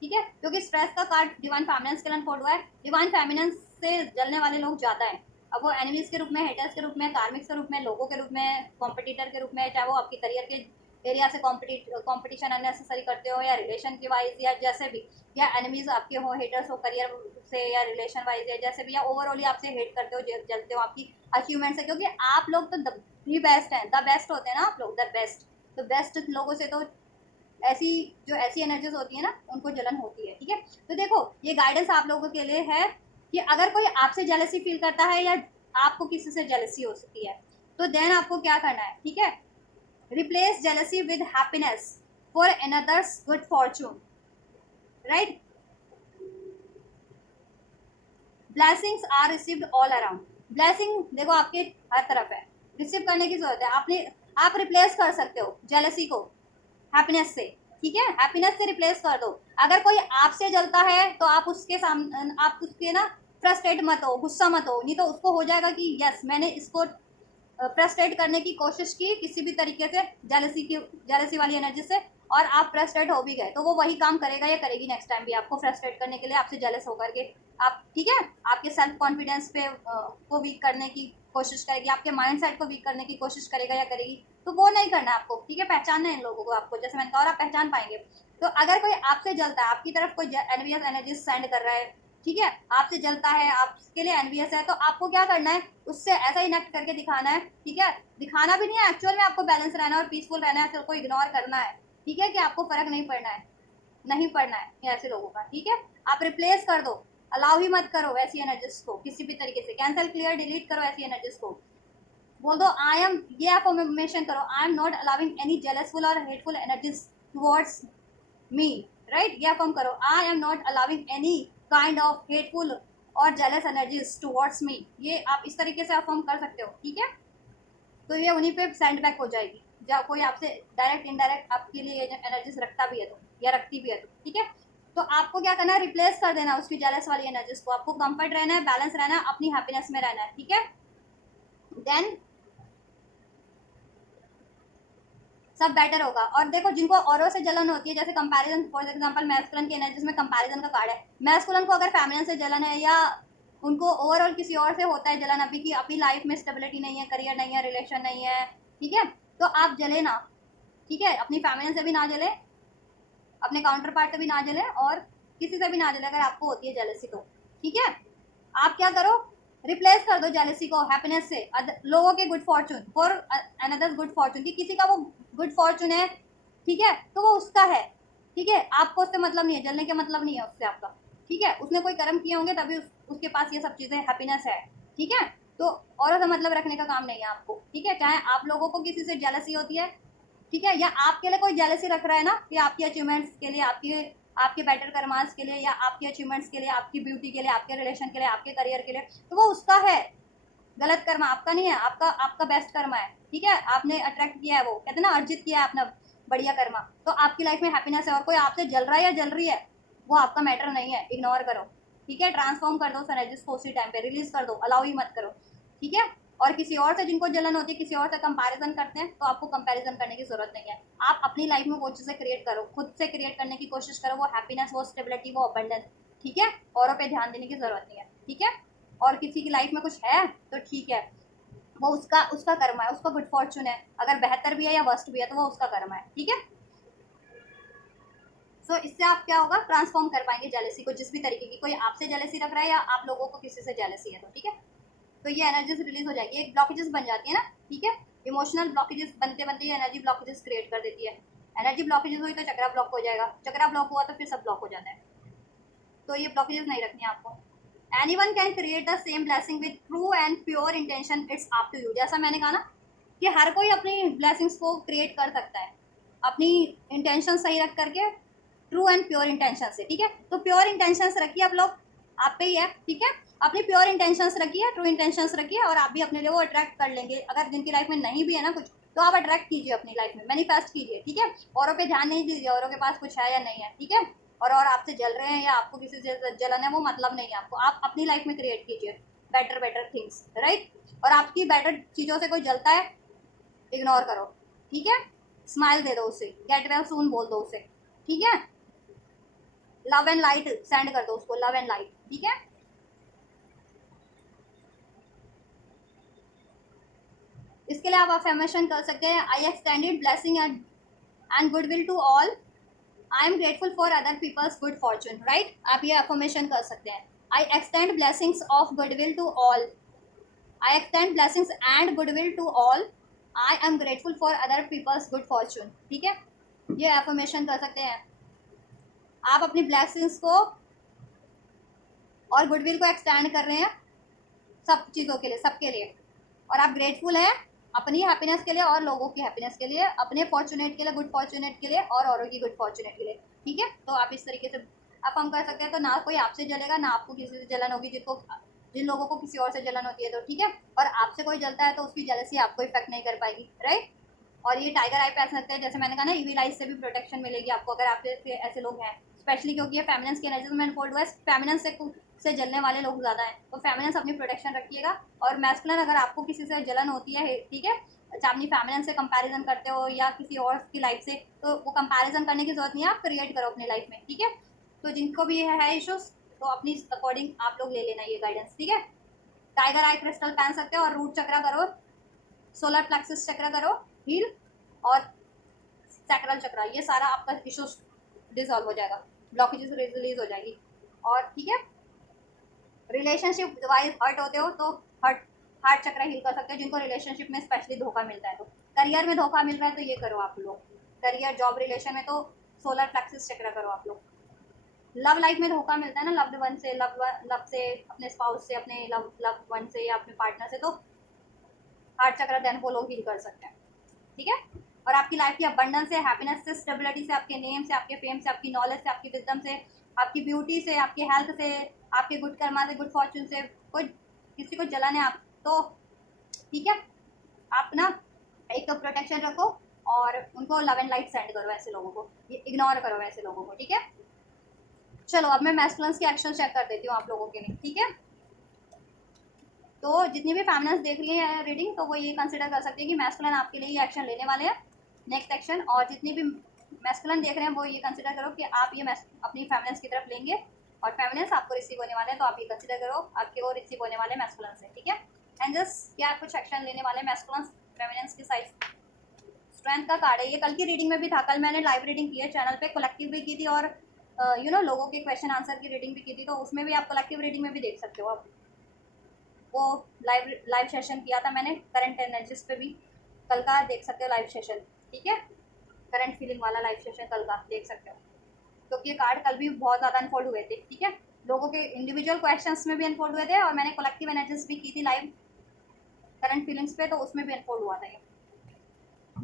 ठीक है, क्योंकि स्ट्रेस का कार्ड डिवाइन फेमिनिन्स के लिए अनफोल्ड हुआ है, डिवाइन फेमिनिन्स से जलने वाले लोग ज्यादा है, अब वो एनिमीज के रूप में, हेटर्स के रूप में, कार्मिक्स के रूप में, लोगों के रूप में, कॉम्पिटिटर के रूप में, चाहे वो आपकी करियर के एरिया से कॉम्पिटिशन अननेसेसरी करते हो, या रिलेशन के वाइज, या जैसे भी, या एनिमीज आपके हो, हेटर्स हो करियर से या रिलेशन वाइज, या जैसे भी, या ओवरऑल आपसे हेट करते हो, जलते हो आपकी अचीवमेंट से, क्योंकि आप लोग तो द बेस्ट हैं, द बेस्ट होते हैं ना आप लोग, द बेस्ट, तो बेस्ट लोगों से तो ऐसी जो ऐसी एनर्जीज होती है ना उनको जलन होती है। ठीक है, तो देखो ये गाइडेंस आप लोगों के लिए है कि अगर कोई आपसे जेलसी फील करता है या आपको किसी से जेलसी हो सकती है, तो देन आपको क्या करना है। ठीक है, replace jealousy with happiness for another's good fortune, right. Blessings are received all around, blessing देखो आपके हर तरफ है, रिसीव करने की जरूरत है, आप रिप्लेस कर सकते हो जेलसी को हैप्पीनेस से। ठीक है, हैप्पीनेस से रिप्लेस कर दो। अगर कोई आपसे जलता है तो आप उसके सामने, आप उसके ना फ्रस्ट्रेट मत हो, गुस्सा मत हो, नहीं तो उसको हो जाएगा कि यस मैंने इसको फ्रस्ट्रेट करने की कोशिश की किसी भी तरीके से, जेलसी वाली एनर्जी से, और आप फ्रस्ट्रेट हो भी गए, तो वो वही काम करेगा या करेगी नेक्स्ट टाइम भी, आपको फ्रस्ट्रेट करने के लिए, आपसे जेलस होकर के। आप ठीक है, आपके सेल्फ कॉन्फिडेंस पे को वीक करने की कोशिश करेगी, आपके माइंड सेट को वीक करने की कोशिश करेगा या करेगी, तो वो नहीं करना आपको। ठीक है, पहचानना है इन लोगों को आपको, जैसे मैंने कहा, और आप पहचान पाएंगे। तो अगर कोई आपसे जलता है, आपकी तरफ कोई एनवियस एनर्जी सेंड कर रहा है, ठीक है, आपसे जलता है, आपके लिए एनवियस है, तो आपको क्या करना है, उससे ऐसा इनेक्ट करके दिखाना है। ठीक है, दिखाना भी नहीं है, एक्चुअल में आपको बैलेंस रहना है और पीसफुल रहना है, सबको इग्नोर करना है। ठीक है, कि आपको फर्क नहीं पड़ना है, नहीं पड़ना है ऐसे लोगों का। ठीक है, आप रिप्लेस कर दो, अलाउ ही मत करो ऐसी एनर्जीज को किसी भी तरीके से, कैंसिल, क्लियर, डिलीट करो ऐसी एनर्जीज को। बोल दो आई एम, ये अफर्मेशन करो, I am not allowing any jealousful और hateful energies towards me, right. ये अफर्म करो, I am not allowing any kind of hateful और जेलस एनर्जीज टुवर्ड्स मी, ये आप इस तरीके से अफर्म कर सकते हो। ठीक है, तो ये उन्हीं पे सेंड बैक हो जाएगी जब कोई आपसे डायरेक्ट इनडायरेक्ट आपके लिए एनर्जीज रखता भी है तो, या रखती भी है तो। ठीक है, तो आपको क्या करना है, रिप्लेस कर देना उसकी जेलस वाली एनर्जीज को, आपको कंफर्ट रहना है, बैलेंस रहना है, अपनी हैप्पीनेस में रहना है। ठीक है, देन सब बेटर होगा। और देखो जिनको औरों से जलन होती है, जैसे कंपैरिजन, फॉर एग्जांपल मैस्कुलिन की एनर्जीज में कंपैरिजन का कार्ड है, मैस्कुलिन को अगर फेमिनिन से जलन है, या उनको ओवरऑल किसी और से होता है जलन, अभी की अपनी लाइफ में स्टेबिलिटी नहीं है, करियर नहीं है, रिलेशन नहीं है, ठीक है, तो आप जले ना। ठीक है, अपनी फैमिली से भी ना जले, अपने काउंटर पार्ट से भी ना जले, और किसी से भी ना जले अगर आपको होती है जेलसी तो। ठीक है, आप क्या करो, रिप्लेस कर दो जेलसी को हैप्पीनेस से, लोगों के good Fortune for another good Fortune, कि किसी का वो गुड फॉर्चून है, ठीक है, तो वो उसका है। ठीक है, आपको उससे मतलब नहीं है, जलने का मतलब नहीं है उससे आपका। ठीक है, उसने कोई कर्म किए होंगे तभी उसके पास ये सब चीज़ें हैप्पीनेस है। ठीक है, तो औरों से मतलब रखने का काम नहीं है आपको। ठीक है, चाहे आप लोगों को किसी से जेलसी होती है, ठीक है, या आपके लिए कोई जेलसी रख रहा है ना कि आपकी अचीवमेंट्स के लिए, आपके बेटर कर्मास के लिए, या आपकी अचीवमेंट्स के लिए, आपकी ब्यूटी के लिए, आपके रिलेशन के लिए, आपके करियर के लिए, तो वो उसका है गलत कर्मा, आपका नहीं है, आपका आपका बेस्ट कर्मा है। ठीक है, आपने अट्रैक्ट किया है, वो कहते हैं ना अर्जित किया है अपना बढ़िया कर्मा, तो आपकी लाइफ में हैप्पीनेस है। और कोई आपसे जल रहा है या जल रही है, वो आपका मैटर नहीं है, इग्नोर करो। ठीक है, ट्रांसफॉर्म कर दो उस एनर्जी को उसी टाइम पे, रिलीज कर दो, अलाउ ही मत करो। ठीक है, और किसी और से जिनको जलन होती है, किसी और से कंपैरिजन करते हैं, तो आपको कंपैरिजन करने की जरूरत नहीं है। आप अपनी लाइफ में वो चीज़ें क्रिएट करो, खुद से क्रिएट करने की कोशिश करो, वो हैप्पीनेस, वो स्टेबिलिटी, वो अबंडेंस। ठीक है, औरों पे ध्यान देने की जरूरत नहीं है। ठीक है, और किसी की लाइफ में कुछ है तो ठीक है, वो उसका उसका कर्मा है, उसका गुड फॉर्चून है। अगर बेहतर भी है या वर्स्ट भी है तो वो उसका कर्मा है। ठीक है, सो इससे आप क्या होगा, ट्रांसफॉर्म कर पाएंगे जेलेसी को, जिस भी तरीके की, कोई आपसे जेलेसी रख रहा है या आप लोगों को किसी से जेलेसी है तो। ठीक है, तो ये एनर्जीज रिलीज हो जाएगी, एक ब्लॉकेजेस बन जाती है ना। ठीक है, इमोशनल ब्लॉकेजेस बनते बनते ये एनर्जी ब्लॉकेजेस क्रिएट कर देती है। एनर्जी ब्लॉकेजेस हुई तो चक्रा ब्लॉक हो जाएगा, चक्रा ब्लॉक हुआ तो फिर सब ब्लॉक हो जाता है। तो ये ब्लॉकेजेस नहीं रखनी है आपको। Anyone can create the same blessing with true and pure intention, it's up to you. जैसा मैंने कहा ना कि हर कोई अपनी ब्लेसिंग्स को क्रिएट कर सकता है अपनी इंटेंशन सही रख करके, ट्रू एंड प्योर इंटेंशन से। ठीक है, तो प्योर इंटेंशंस रखिए आप लोग, आप पे ही है। ठीक है, अपनी प्योर इंटेंशंस रखिए, ट्रू इंटेंशंस रखिए, और आप भी अपने लिए वो अट्रैक्ट कर लेंगे। अगर जिनकी लाइफ में नहीं भी है ना कुछ, तो आप अट्रैक्ट कीजिए अपनी लाइफ में, मैनिफेस्ट कीजिए। ठीक है, औरों पे ध्यान नहीं दीजिए, औरों के पास कुछ है या नहीं है। ठीक है, और आपसे जल रहे हैं या आपको किसी से जलन है, वो मतलब नहीं है आपको। आप अपनी लाइफ में क्रिएट कीजिए बेटर बेटर थिंग्स, राइट। और आपकी बेटर चीज़ों से कोई जलता है, इग्नोर करो। ठीक है, स्माइल दे दो उसे, गेट वेल सून बोल दो उसे। ठीक है, लव एंड लाइट सेंड कर दो उसको, लव एंड लाइट। ठीक है, इसके लिए आप अफर्मेशन कर सकते हैं, I extended blessing and goodwill to all, I am grateful for other people's good fortune, right. आप ये अफर्मेशन कर सकते हैं, I extend blessings of goodwill to all, I extend blessings and goodwill to all, I am grateful for other people's good fortune. ठीक है, ये affirmation कर सकते हैं आप अपनी ब्लेसिंग्स को और गुडविल को एक्सटेंड कर रहे हैं सब चीज़ों के लिए, सबके लिए, और आप ग्रेटफुल हैं अपनी हैप्पीनेस के लिए और लोगों की हैप्पीनेस के लिए, अपने फॉर्चुनेट के लिए, गुड फॉर्चुनेट के लिए, और औरों की गुड फॉर्चुनेट के लिए। ठीक है, तो आप इस तरीके से अफर्म कर सकते हैं, तो ना कोई आपसे जलेगा, ना आपको किसी से जलन होगी, जिन लोगों को किसी और से जलन होती है तो। ठीक है, और आपसे कोई जलता है तो उसकी जेलसी आपको इफेक्ट नहीं कर पाएगी, राइट। और ये टाइगर आई पैस लगते हैं, जैसे मैंने कहा ना, ईवी लाइट से भी प्रोटेक्शन मिलेगी आपको अगर आप ऐसे लोग हैं, स्पेशली क्योंकि ये फेमिनिन्स की एनर्जी में अनफोल्ड हुआ है, फेमिनिन्स से जलने वाले लोग ज़्यादा हैं, तो फेमिनिन्स अपनी प्रोटेक्शन रखिएगा। और मैस्कुलिन अगर आपको किसी से जलन होती है, ठीक है, अच्छा अपनी फेमिनिन से कंपैरिजन करते हो या किसी और की लाइफ से, तो वो कंपैरिजन करने की जरूरत नहीं है, आप क्रिएट करो अपनी लाइफ में। ठीक है, तो जिनको भी है इश्यूज, तो अपनी अकॉर्डिंग आप लोग ले लेना ये गाइडेंस। ठीक है, टाइगर आई क्रिस्टल पहन सकते हो, और रूट चक्रा करो, सोलर प्लेक्सिस चक्रा करो हील, और सैक्रल चक्रा, ये सारा आपका इशू डिसॉल्व हो जाएगा, ब्लॉकेजेस रिलीज हो जाएगी। और ठीक है, रिलेशनशिप वाइज हर्ट होते हो तो हार्ट चक्रा हील कर सकते हो, जिनको रिलेशनशिप में स्पेशली धोखा मिलता है, तो करियर में धोखा मिल रहा है तो ये करो आप लोग, करियर जॉब रिलेशन में तो सोलर प्लेक्सिस चक्रा करो आप लोग। लव लाइफ में धोखा मिलता है ना लव्ड वन से, लव से, अपने स्पाउस से, अपने लव वन से या अपने पार्टनर से, तो हार्ट चक्रा देन वो लोग हील कर सकते हैं। ठीक है, और आपकी लाइफ की अबंडेंस से, हैप्पीनेस से, स्टेबिलिटी से, आपके नेम से, आपके फेम से, आपकी नॉलेज से, आपकी विजडम से, आपकी ब्यूटी से, आपकी हेल्थ से, आपके गुड कर्मा से, गुड फॉर्चून से, कोई किसी को जलाने आप तो, ठीक है, आप ना एक तो प्रोटेक्शन रखो, और उनको लव एंड लाइट सेंड करो ऐसे लोगों को, इग्नोर करो ऐसे लोगों को। ठीक है, चलो अब मैं मैस्कुलिन्स के एक्शन चेक कर देती हूँ आप लोगों के लिए। ठीक है, तो जितनी भी फेमिनिन्स देख रही है रीडिंग, तो वो ये कंसिडर कर सकते हैं कि मैस्कुलिन आपके लिए ये एक्शन लेने वाले हैं, नेक्स्ट एक्शन। और जितनी भी मैस्कुलिन देख रहे हैं वो ये कंसिडर करो कि आप ये अपनी फेमिनिन्स की तरफ लेंगे, और फेमिनिन्स आपको रिसीव होने वाले हैं, तो आप ये कंसिडर करो आपके वो रिसीव होने वाले मैस्कुलिन से। ठीक है, एंड जस्ट क्या कुछ एक्शन लेने वाले मैस्कुलिन फेमिनिन्स की साइड। स्ट्रेंथ का कार्ड है, ये कल की रीडिंग में भी था, कल मैंने लाइव रीडिंग की है चैनल पे, कलेक्टिव भी की थी, और लोगों के क्वेश्चन आंसर की रीडिंग भी की थी, तो उसमें भी आप कलेक्टिव रीडिंग में भी देख सकते हो। आप वो लाइव सेशन किया था मैंने करंट एनर्जीज पे भी, कल का देख सकते हो लाइव सेशन। ठीक है, करंट फीलिंग वाला लाइव सेशन कल का देख सकते हो, क्योंकि ये कार्ड कल भी बहुत ज़्यादा अनफोल्ड हुए थे। ठीक है, लोगों के इंडिविजुअल क्वेश्चंस में भी अनफोल्ड हुए थे, और मैंने कलेक्टिव एनर्जीज भी की थी लाइव करंट फीलिंग्स पे, तो उसमें भी अनफोल्ड हुआ था ये।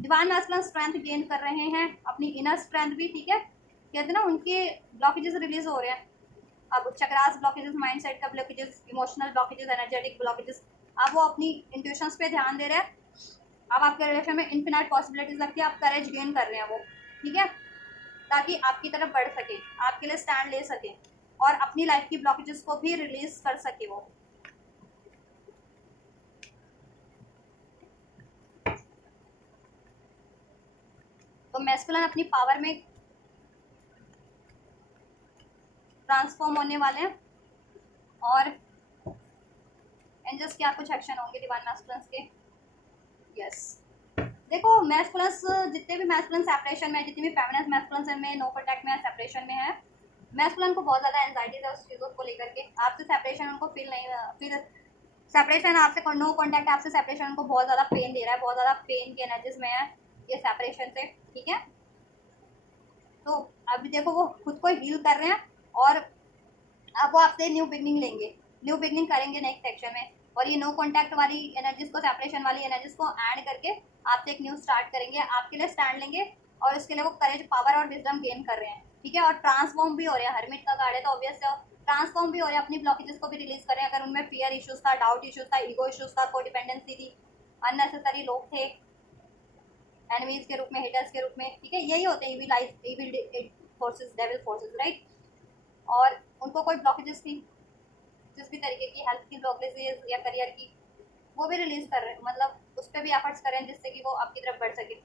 डिवाइन मैस्कुलिन स्ट्रेंथ गेन कर रहे हैं, अपनी इनर स्ट्रेंथ भी, ठीक है। कहते हैं ना उनके ब्लॉकेजेस रिलीज हो रहे हैं। अब चक्रास ब्लॉकेजेस, माइंड सेट का blockages, emotional blockages, energetic blockages, अब वो अपनी इंट्यूशंस पे ध्यान दे रहे हैं। अब आपके रिलेशन में इन्फिनाइट पॉसिबिलिटीज लगती है, आप करेज गेन कर रहे हैं वो, ठीक है, ताकि आपकी तरफ बढ़ सके, आपके लिए स्टैंड ले सके और अपनी लाइफ की ब्लॉकेजेस को भी रिलीज कर सके वो। तो मैस्कुलिन अपनी पावर में ट्रांसफॉर्म होने वाले हैं और एंजल्स के आप कुछ एक्शन होंगे डिवाइन मैस्कुलिन्स के। यस, देखो मैस्कुलिन्स, जितने भी मैस्कुलिन सेपरेशन में, जितनी भी फेमिनिन मैस्कुलिन्स में नो कांटेक्ट में, सेपरेशन में है, मैस्कुलिन को बहुत ज़्यादा एंजाइटी है उस चीज़ों को लेकर के। आपसे सेपरेशन उनको फील नहीं, फिर सेपरेशन आपसे, नो कांटेक्ट आपसे सेपरेशन उनको बहुत ज़्यादा पेन दे रहा है, बहुत ज़्यादा पेन की एनर्जीज में है ये सेपरेशन से, ठीक है। तो अभी देखो वो खुद को हील कर रहे हैं और अब वो आपसे न्यू बिगनिंग लेंगे, न्यू बिगनिंग करेंगे नेक्स्ट सेक्शन में। और ये नो कांटेक्ट वाली एनर्जीज को, सेपरेशन वाली एनर्जीज को ऐड करके आपसे एक न्यू स्टार्ट करेंगे, आपके लिए स्टैंड लेंगे और उसके लिए वो करेज, पावर और विजडम गेन कर रहे हैं, ठीक है। और ट्रांसफॉर्म भी हो रहे हैं, हरमिट का कार्ड है तो ऑब्वियस ट्रांसफॉर्म भी हो रहे हैं, अपनी ब्लॉकेजेस को भी रिलीज कर रहे हैं। अगर उनमें फियर इश्यूज था, डाउट इश्यूज था, ईगो इश्यूज था, कोडिपेंडेंसी थी, अननेसेसरी लोग थे एनिमीज के रूप में, हेटर्स के रूप में, ठीक है, यही होते हैं evil forces, devil forces, right. और उनको कोई ब्लॉकेजेस थी, जिस भी तरीके की हेल्थ की ब्लॉकेजेस या करियर की, वो भी रिलीज कर रहे हैं, मतलब उस पर भी एफर्ट्स करें जिससे कि वो आपकी तरफ बढ़ सके।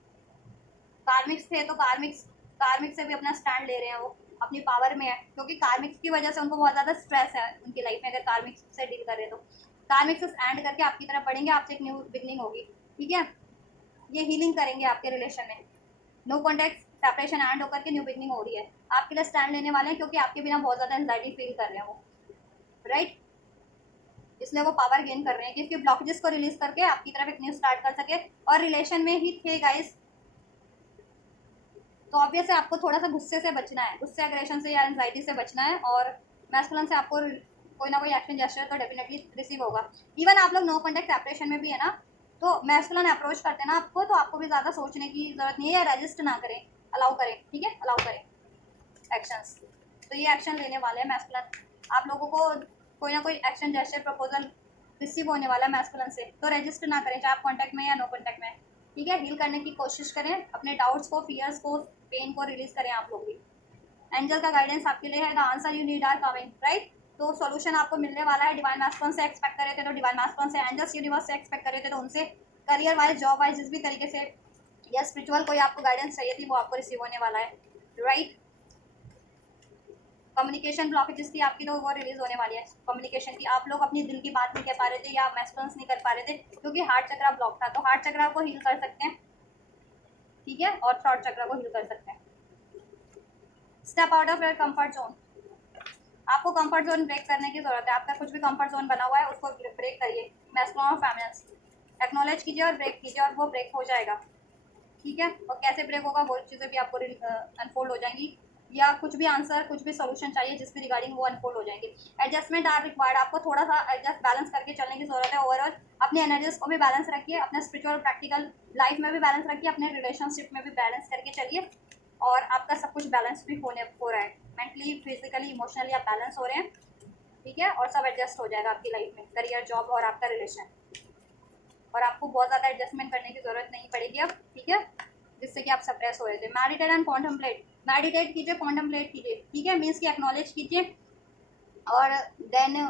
कार्मिक्स थे तो कार्मिक्स से भी अपना स्टैंड ले रहे हैं, वो अपनी पावर में है, क्योंकि कार्मिक्स की वजह से उनको बहुत ज़्यादा स्ट्रेस है उनकी लाइफ में। अगर कार्मिक्स से डील कर रहे हैं तो कार्मिक्स एंड करके आपकी तरफ बढ़ेंगे, आपसे एक न्यू बिगनिंग होगी, ठीक है। ये हीलिंग करेंगे आपके रिलेशन में, नो कॉन्टेक्ट सेपरेशन एंड होकर के न्यू बिगनिंग हो रही है, आपके लिए स्टैंड लेने वाले हैं, क्योंकि आपके बिना बहुत ज़्यादा एंजाइटी फील कर रहे हैं वो, राइट। इसलिए वो पावर गेन कर रहे हैं कि इसके ब्लॉकेजेस को रिलीज करके आपकी तरफ एक न्यू स्टार्ट कर सके। और रिलेशन में ही थे गाइस, तो ऑब्वियस है आपको थोड़ा सा गुस्से से बचना है, गुस्से, एग्रेशन से या एंजाइटी से बचना है। और मैस्कुलिन से आपको कोई ना कोई एक्शन जेस्चर तो डेफिनेटली रिसीव होगा। इवन आप लोग नो कॉन्टेक्ट सेपरेशन में भी है ना, तो मैस्कुलिन अप्रोच करते हैं ना आपको, तो आपको भी ज़्यादा सोचने की जरूरत नहीं है, या रजिस्ट ना करें, अलाउ करें, ठीक है, अलाउ करें एक्शंस। तो ये एक्शन लेने वाले हैं मैस्कुलिन, आप लोगों को कोई ना कोई एक्शन जेस्चर प्रपोजल रिसीव होने वाला है मैस्कुलिन से, तो रजिस्टर ना करें, चाहे आप कॉन्टैक्ट में या नो कॉन्टैक्ट में, ठीक है। हील करने की कोशिश करें, अपने डाउट्स को, फियर्स को, पेन को रिलीज करें आप लोग भी। एंजल का गाइडेंस आपके लिए है, the answer you need are coming, right. तो सॉल्यूशन आपको मिलने वाला है। डिवाइन मैस्कुलिन से एक्सपेक्ट कर रहे थे तो डिवाइन मैस्कुलिन से, एंजल्स यूनिवर्स से एक्सपेक्ट कर रहे थे तो उनसे, करियर वाइज, जॉब वाइज, जिस भी तरीके से या स्पिरिचुअल कोई आपको गाइडेंस चाहिए थी वो आपको रिसीव होने वाला है, राइट। कम्युनिकेशन ब्लॉकेजेस थी आपकी, तो वो रिलीज होने वाली है। कम्युनिकेशन की, आप लोग अपनी दिल की बात नहीं कह पा रहे थे या मैस्कुलिन्स नहीं कर पा रहे थे क्योंकि हार्ट चक्रा ब्लॉक था, तो हार्ट चक्रा को हील कर सकते हैं, ठीक है, और थ्रॉट चक्रा को हील कर सकते हैं। Step out of your comfort zone, आपको कंफर्ट जोन ब्रेक करने की जरूरत है। आपका कुछ भी कंफर्ट जोन बना हुआ है उसको ब्रेक करिए, मैस्कुलिन और फेमिनिन एक्नॉलेज कीजिए और ब्रेक कीजिए, और वो ब्रेक हो जाएगा, ठीक है। और कैसे ब्रेक होगा वो चीज़ें भी आपको अनफोल्ड हो जाएंगी, या कुछ भी आंसर, कुछ भी सोल्यूशन चाहिए जिसके रिगार्डिंग वो अनफोल्ड हो जाएंगे। एडजस्टमेंट आर रिक्वायर्ड, आपको थोड़ा सा एडजस्ट बैलेंस करके चलने की जरूरत है। ओवरऑल अपने एनर्जीज को भी बैलेंस रखिए, अपने स्पिरिचुअल प्रैक्टिकल लाइफ में भी बैलेंस रखिए, अपने रिलेशनशिप में भी बैलेंस करके चलिए, और आपका सब कुछ बैलेंस भी हो रहा है, मेंटली, फिजिकली, इमोशनली आप बैलेंस हो रहे हैं, ठीक है। और सब एडजस्ट हो जाएगा आपकी लाइफ में, करियर, जॉब और आपका रिलेशन, और आपको बहुत ज़्यादा एडजस्टमेंट करने की जरूरत नहीं पड़ेगी अब, ठीक है, जिससे कि आप सप्रेस हो रहे थे। मेडिटेट एंड कॉन्टम्पलेट, मेडिटेट कीजिए, कॉन्टम्पलेट कीजिए, ठीक है, मीन्स की एक्नॉलेज कीजिए और देन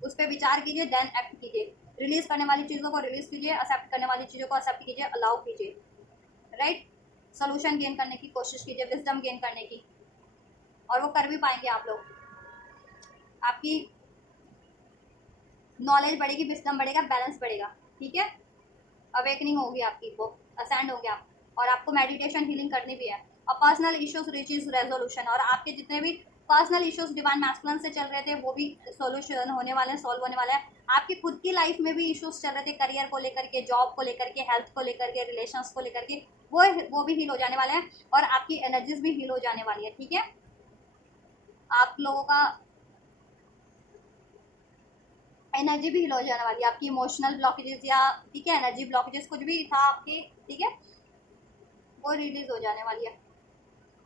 उस पर विचार कीजिए, देन एक्ट कीजिए। रिलीज करने वाली चीज़ों को रिलीज कीजिए, एक्सेप्ट करने वाली चीज़ों को एक्सेप्ट कीजिए, अलाउ कीजिए, राइट। सोल्यूशन गेन करने की कोशिश कीजिए, विजडम गेन करने की, और वो कर भी पाएंगे आप लोग। आपकी नॉलेज बढ़ेगी, विजडम बढ़ेगा, बैलेंस बढ़ेगा, ठीक है। अवेकनिंग होगी आपकी, वो असेंड हो गया, और आपको मेडिटेशन, हीलिंग करनी भी है। और पर्सनल इश्यूज रीचेज रेजोल्यूशन, और आपके जितने भी पर्सनल इश्यूज डिवाइन मैस्कुलिन से चल रहे थे वो भी सोल्यूशन होने वाले हैं, सॉल्व होने वाले हैं। आपकी खुद की लाइफ में भी इश्यूज चल रहे थे, करियर को लेकर के, जॉब को लेकर के, हेल्थ को लेकर के, रिलेशंस को लेकर के, वो भी हील हो जाने वाले हैं, और आपकी एनर्जीज भी हील हो जाने वाली है, ठीक है। आप लोगों का एनर्जी भी हील हो जाने वाली है, आपकी इमोशनल ब्लॉकेजेस या, ठीक है, एनर्जी ब्लॉकेजेस कुछ भी था आपके, ठीक है, वो रिलीज हो जाने वाली है।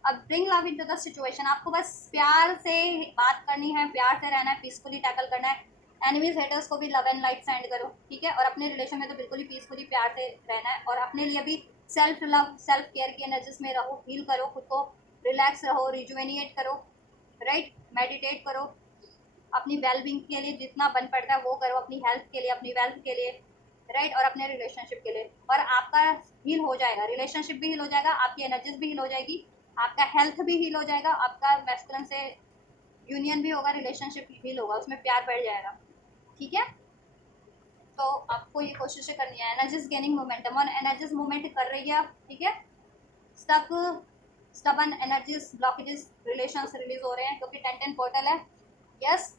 अब bring love into the situation, आपको बस प्यार से बात करनी है, प्यार से रहना है, पीसफुली टैकल करना है। एनिमीज हेटर्स को भी लव एंड लाइट सेंड करो, ठीक है। और अपने रिलेशन में तो बिल्कुल ही पीसफुली प्यार से रहना है, और अपने लिए भी सेल्फ लव सेल्फ केयर की एनर्जीज में रहो, हील करो खुद को, रिलैक्स रहो, रिजुवेनिएट करो, राइट, मेडिटेट करो, अपनी वेलबींग के लिए जितना बन पड़ता है वो करो, अपनी हेल्थ के लिए, अपनी वेल्थ के लिए, राइट, और अपने रिलेशनशिप के लिए। और आपका हील हो जाएगा, रिलेशनशिप भी हील हो जाएगा, आपकी एनर्जीज भी हील हो जाएगी, आपका हेल्थ भी हील हो जाएगा, आपका मैस्कुलिन से यूनियन भी होगा, रिलेशनशिप हील होगा, उसमें प्यार बढ़ जाएगा, ठीक है। तो आपको ये कोशिशें करनी है। एनर्जीज गेनिंग मोमेंटम, और एनर्जीज मूवमेंट कर रही है आप, ठीक है। Stuck stubborn energies blockages relations release हो रहे हैं क्योंकि 10-10 पोर्टल है, यस।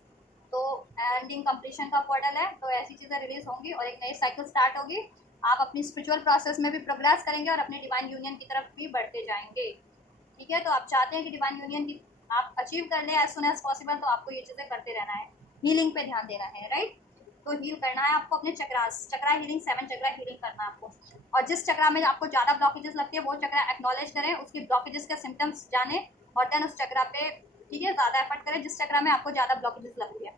तो एंडिंग कंप्लीशन का पोर्टल है, तो ऐसी चीज़ें रिलीज होंगी और एक नई साइकिल स्टार्ट होगी। आप अपनी स्पिरिचुअल प्रोसेस में भी प्रोग्रेस करेंगे और अपने डिवाइन यूनियन की तरफ भी बढ़ते जाएंगे, ठीक है। तो आप चाहते हैं कि डिवाइन यूनियन की आप अचीव कर लें एज सुन एज पॉसिबल, तो आपको ये चीज़ें करते रहना है, हीलिंग पे ध्यान देना है, राइट। तो हील करना है आपको अपने चक्रास, चक्रा हीलिंग, 7 चक्रा हीलिंग करना है आपको। और जिस चक्रा में आपको ज़्यादा ब्लॉकेजेस लगती है वो चक्रा एक्नॉलेज करें, उसकी ब्लॉकेजेस के सिम्टम्स जाने, और देन उस चक्रा पे, ठीक है, ज़्यादा एफर्ट करें जिस चक्रा में आपको ज़्यादा ब्लॉकेजेस लगती है,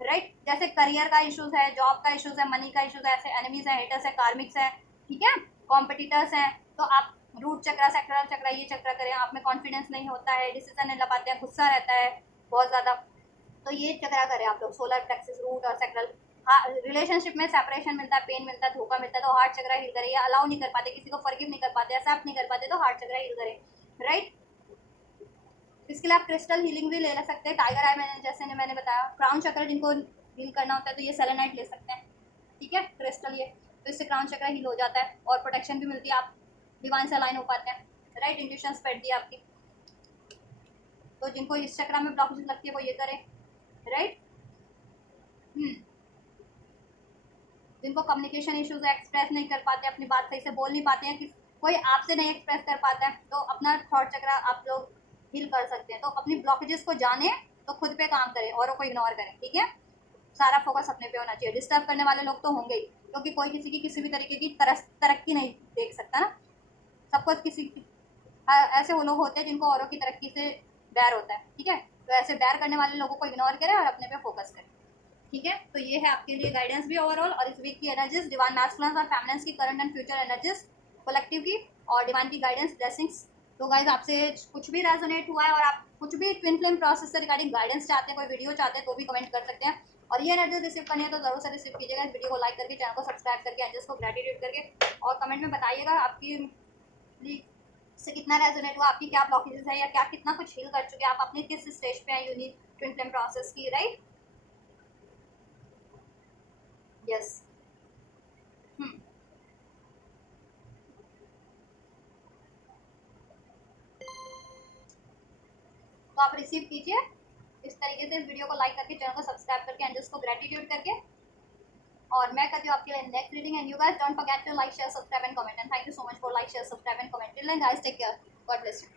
राइट। जैसे करियर का इशूज़ है, जॉब का इशूज़ है, मनी का इशूज़ है, ऐसे एनिमीज है, हेटर्स है, कार्मिक्स है, ठीक है, कॉम्पिटिटर्स हैं, तो आप रूट चक्रा, सेक्टरल चक्रा, ये चक्रा करें। आप में कॉन्फिडेंस नहीं होता है, डिसीजन नहीं ले पाते हैं, गुस्सा रहता है बहुत ज़्यादा, तो ये चक्रा करें आप लोग, सोलर प्लेक्सिस, रूट और सेक्टरल। हाँ, रिलेशनशिप में सेपरेशन मिलता है, पेन मिलता है, धोखा मिलता है, तो हार्ट चक्रा हील करें। या अलाउ नहीं कर पाते, किसी को फॉरगिव नहीं कर पाते, एक्सेप्ट नहीं कर पाते, तो हार्ट चक्रा हील करें, राइट। इसके लिए आप क्रिस्टल हीलिंग भी ले सकते हैं, टाइगर आई मैंने जैसे मैंने बताया। क्राउन चक्र जिनको हील करना होता है तो ये सेलेनाइट ले सकते हैं, ठीक है, क्रिस्टल ये, तो इससे क्राउन चक्र हील हो जाता है और प्रोटेक्शन भी मिलती है, आप डिवाइन से अलाइन हो पाते हैं, राइट, इंट्यूशन स्प्रेड दी आपकी। तो जिनको इस चक्र में ब्लॉकेज लगती है वो ये करें, राइट। जिनको कम्युनिकेशन इश्यूज है, एक्सप्रेस नहीं कर पाते, अपनी बात सही से बोल नहीं पाते हैं, कि कोई आपसे नहीं एक्सप्रेस कर पाता है, तो अपना थॉट चक्र आप लोग हील कर सकते हैं। तो अपनी ब्लॉकेजेस को जाने, तो खुद पे काम करें, औरों को इग्नोर करें, ठीक है। सारा फोकस अपने पे होना चाहिए। डिस्टर्ब करने वाले लोग तो होंगे ही, क्योंकि कोई किसी की किसी भी तरीके की तरक्की नहीं देख सकता ना, सबको किसी की, ऐसे वो लोग होते हैं जिनको औरों की तरक्की से बैर होता है, ठीक है। तो ऐसे बैर करने वाले लोगों को इग्नोर करें और अपने पे फोकस करें, ठीक है। तो ये है आपके लिए गाइडेंस भी ओवरऑल, और इस वीक की एनर्जीज, डिवाइन मैस्कुलिन्स और फेमिनिन्स की current and future energies, collective की, और डिवाइन की गाइडेंस, ब्लेसिंग्स। तो गाइज आपसे कुछ भी रेजोनेट हुआ है और आप कुछ भी ट्विन फ्लेम प्रोसेस से रिगार्डिंग गाइडेंस चाहते हैं, कोई वीडियो चाहते हैं, तो भी कमेंट कर सकते हैं। और ये एनर्जी रिसीव करनी है तो जरूर से रिसीव कीजिएगा। इस वीडियो को लाइक करके, चैनल को सब्सक्राइब करके, एंजल्स को ग्रेटिट्यूड करके, और कमेंट में बताइएगा आपकी से कितना रेजोनेट हुआ, आपकी क्या ब्लॉकेजेस है, या क्या कितना कुछ हील कर चुके हैं आप, अपने किस स्टेज पे हैं यूनिक ट्विन फ्लेम प्रोसेस की, राइट, यस। तो आप रिसीव कीजिए इस तरीके से, इस वीडियो को लाइक करके, चैनल को सब्सक्राइब करके, एंजल्स को ग्रेटिट्यूड करके, और मैं करती हूँ आपके लिए next reading. And you guys don't forget to like, share, subscribe and comment, and thank you so much for like, share, subscribe and comment. Till then guys, take care, God bless you.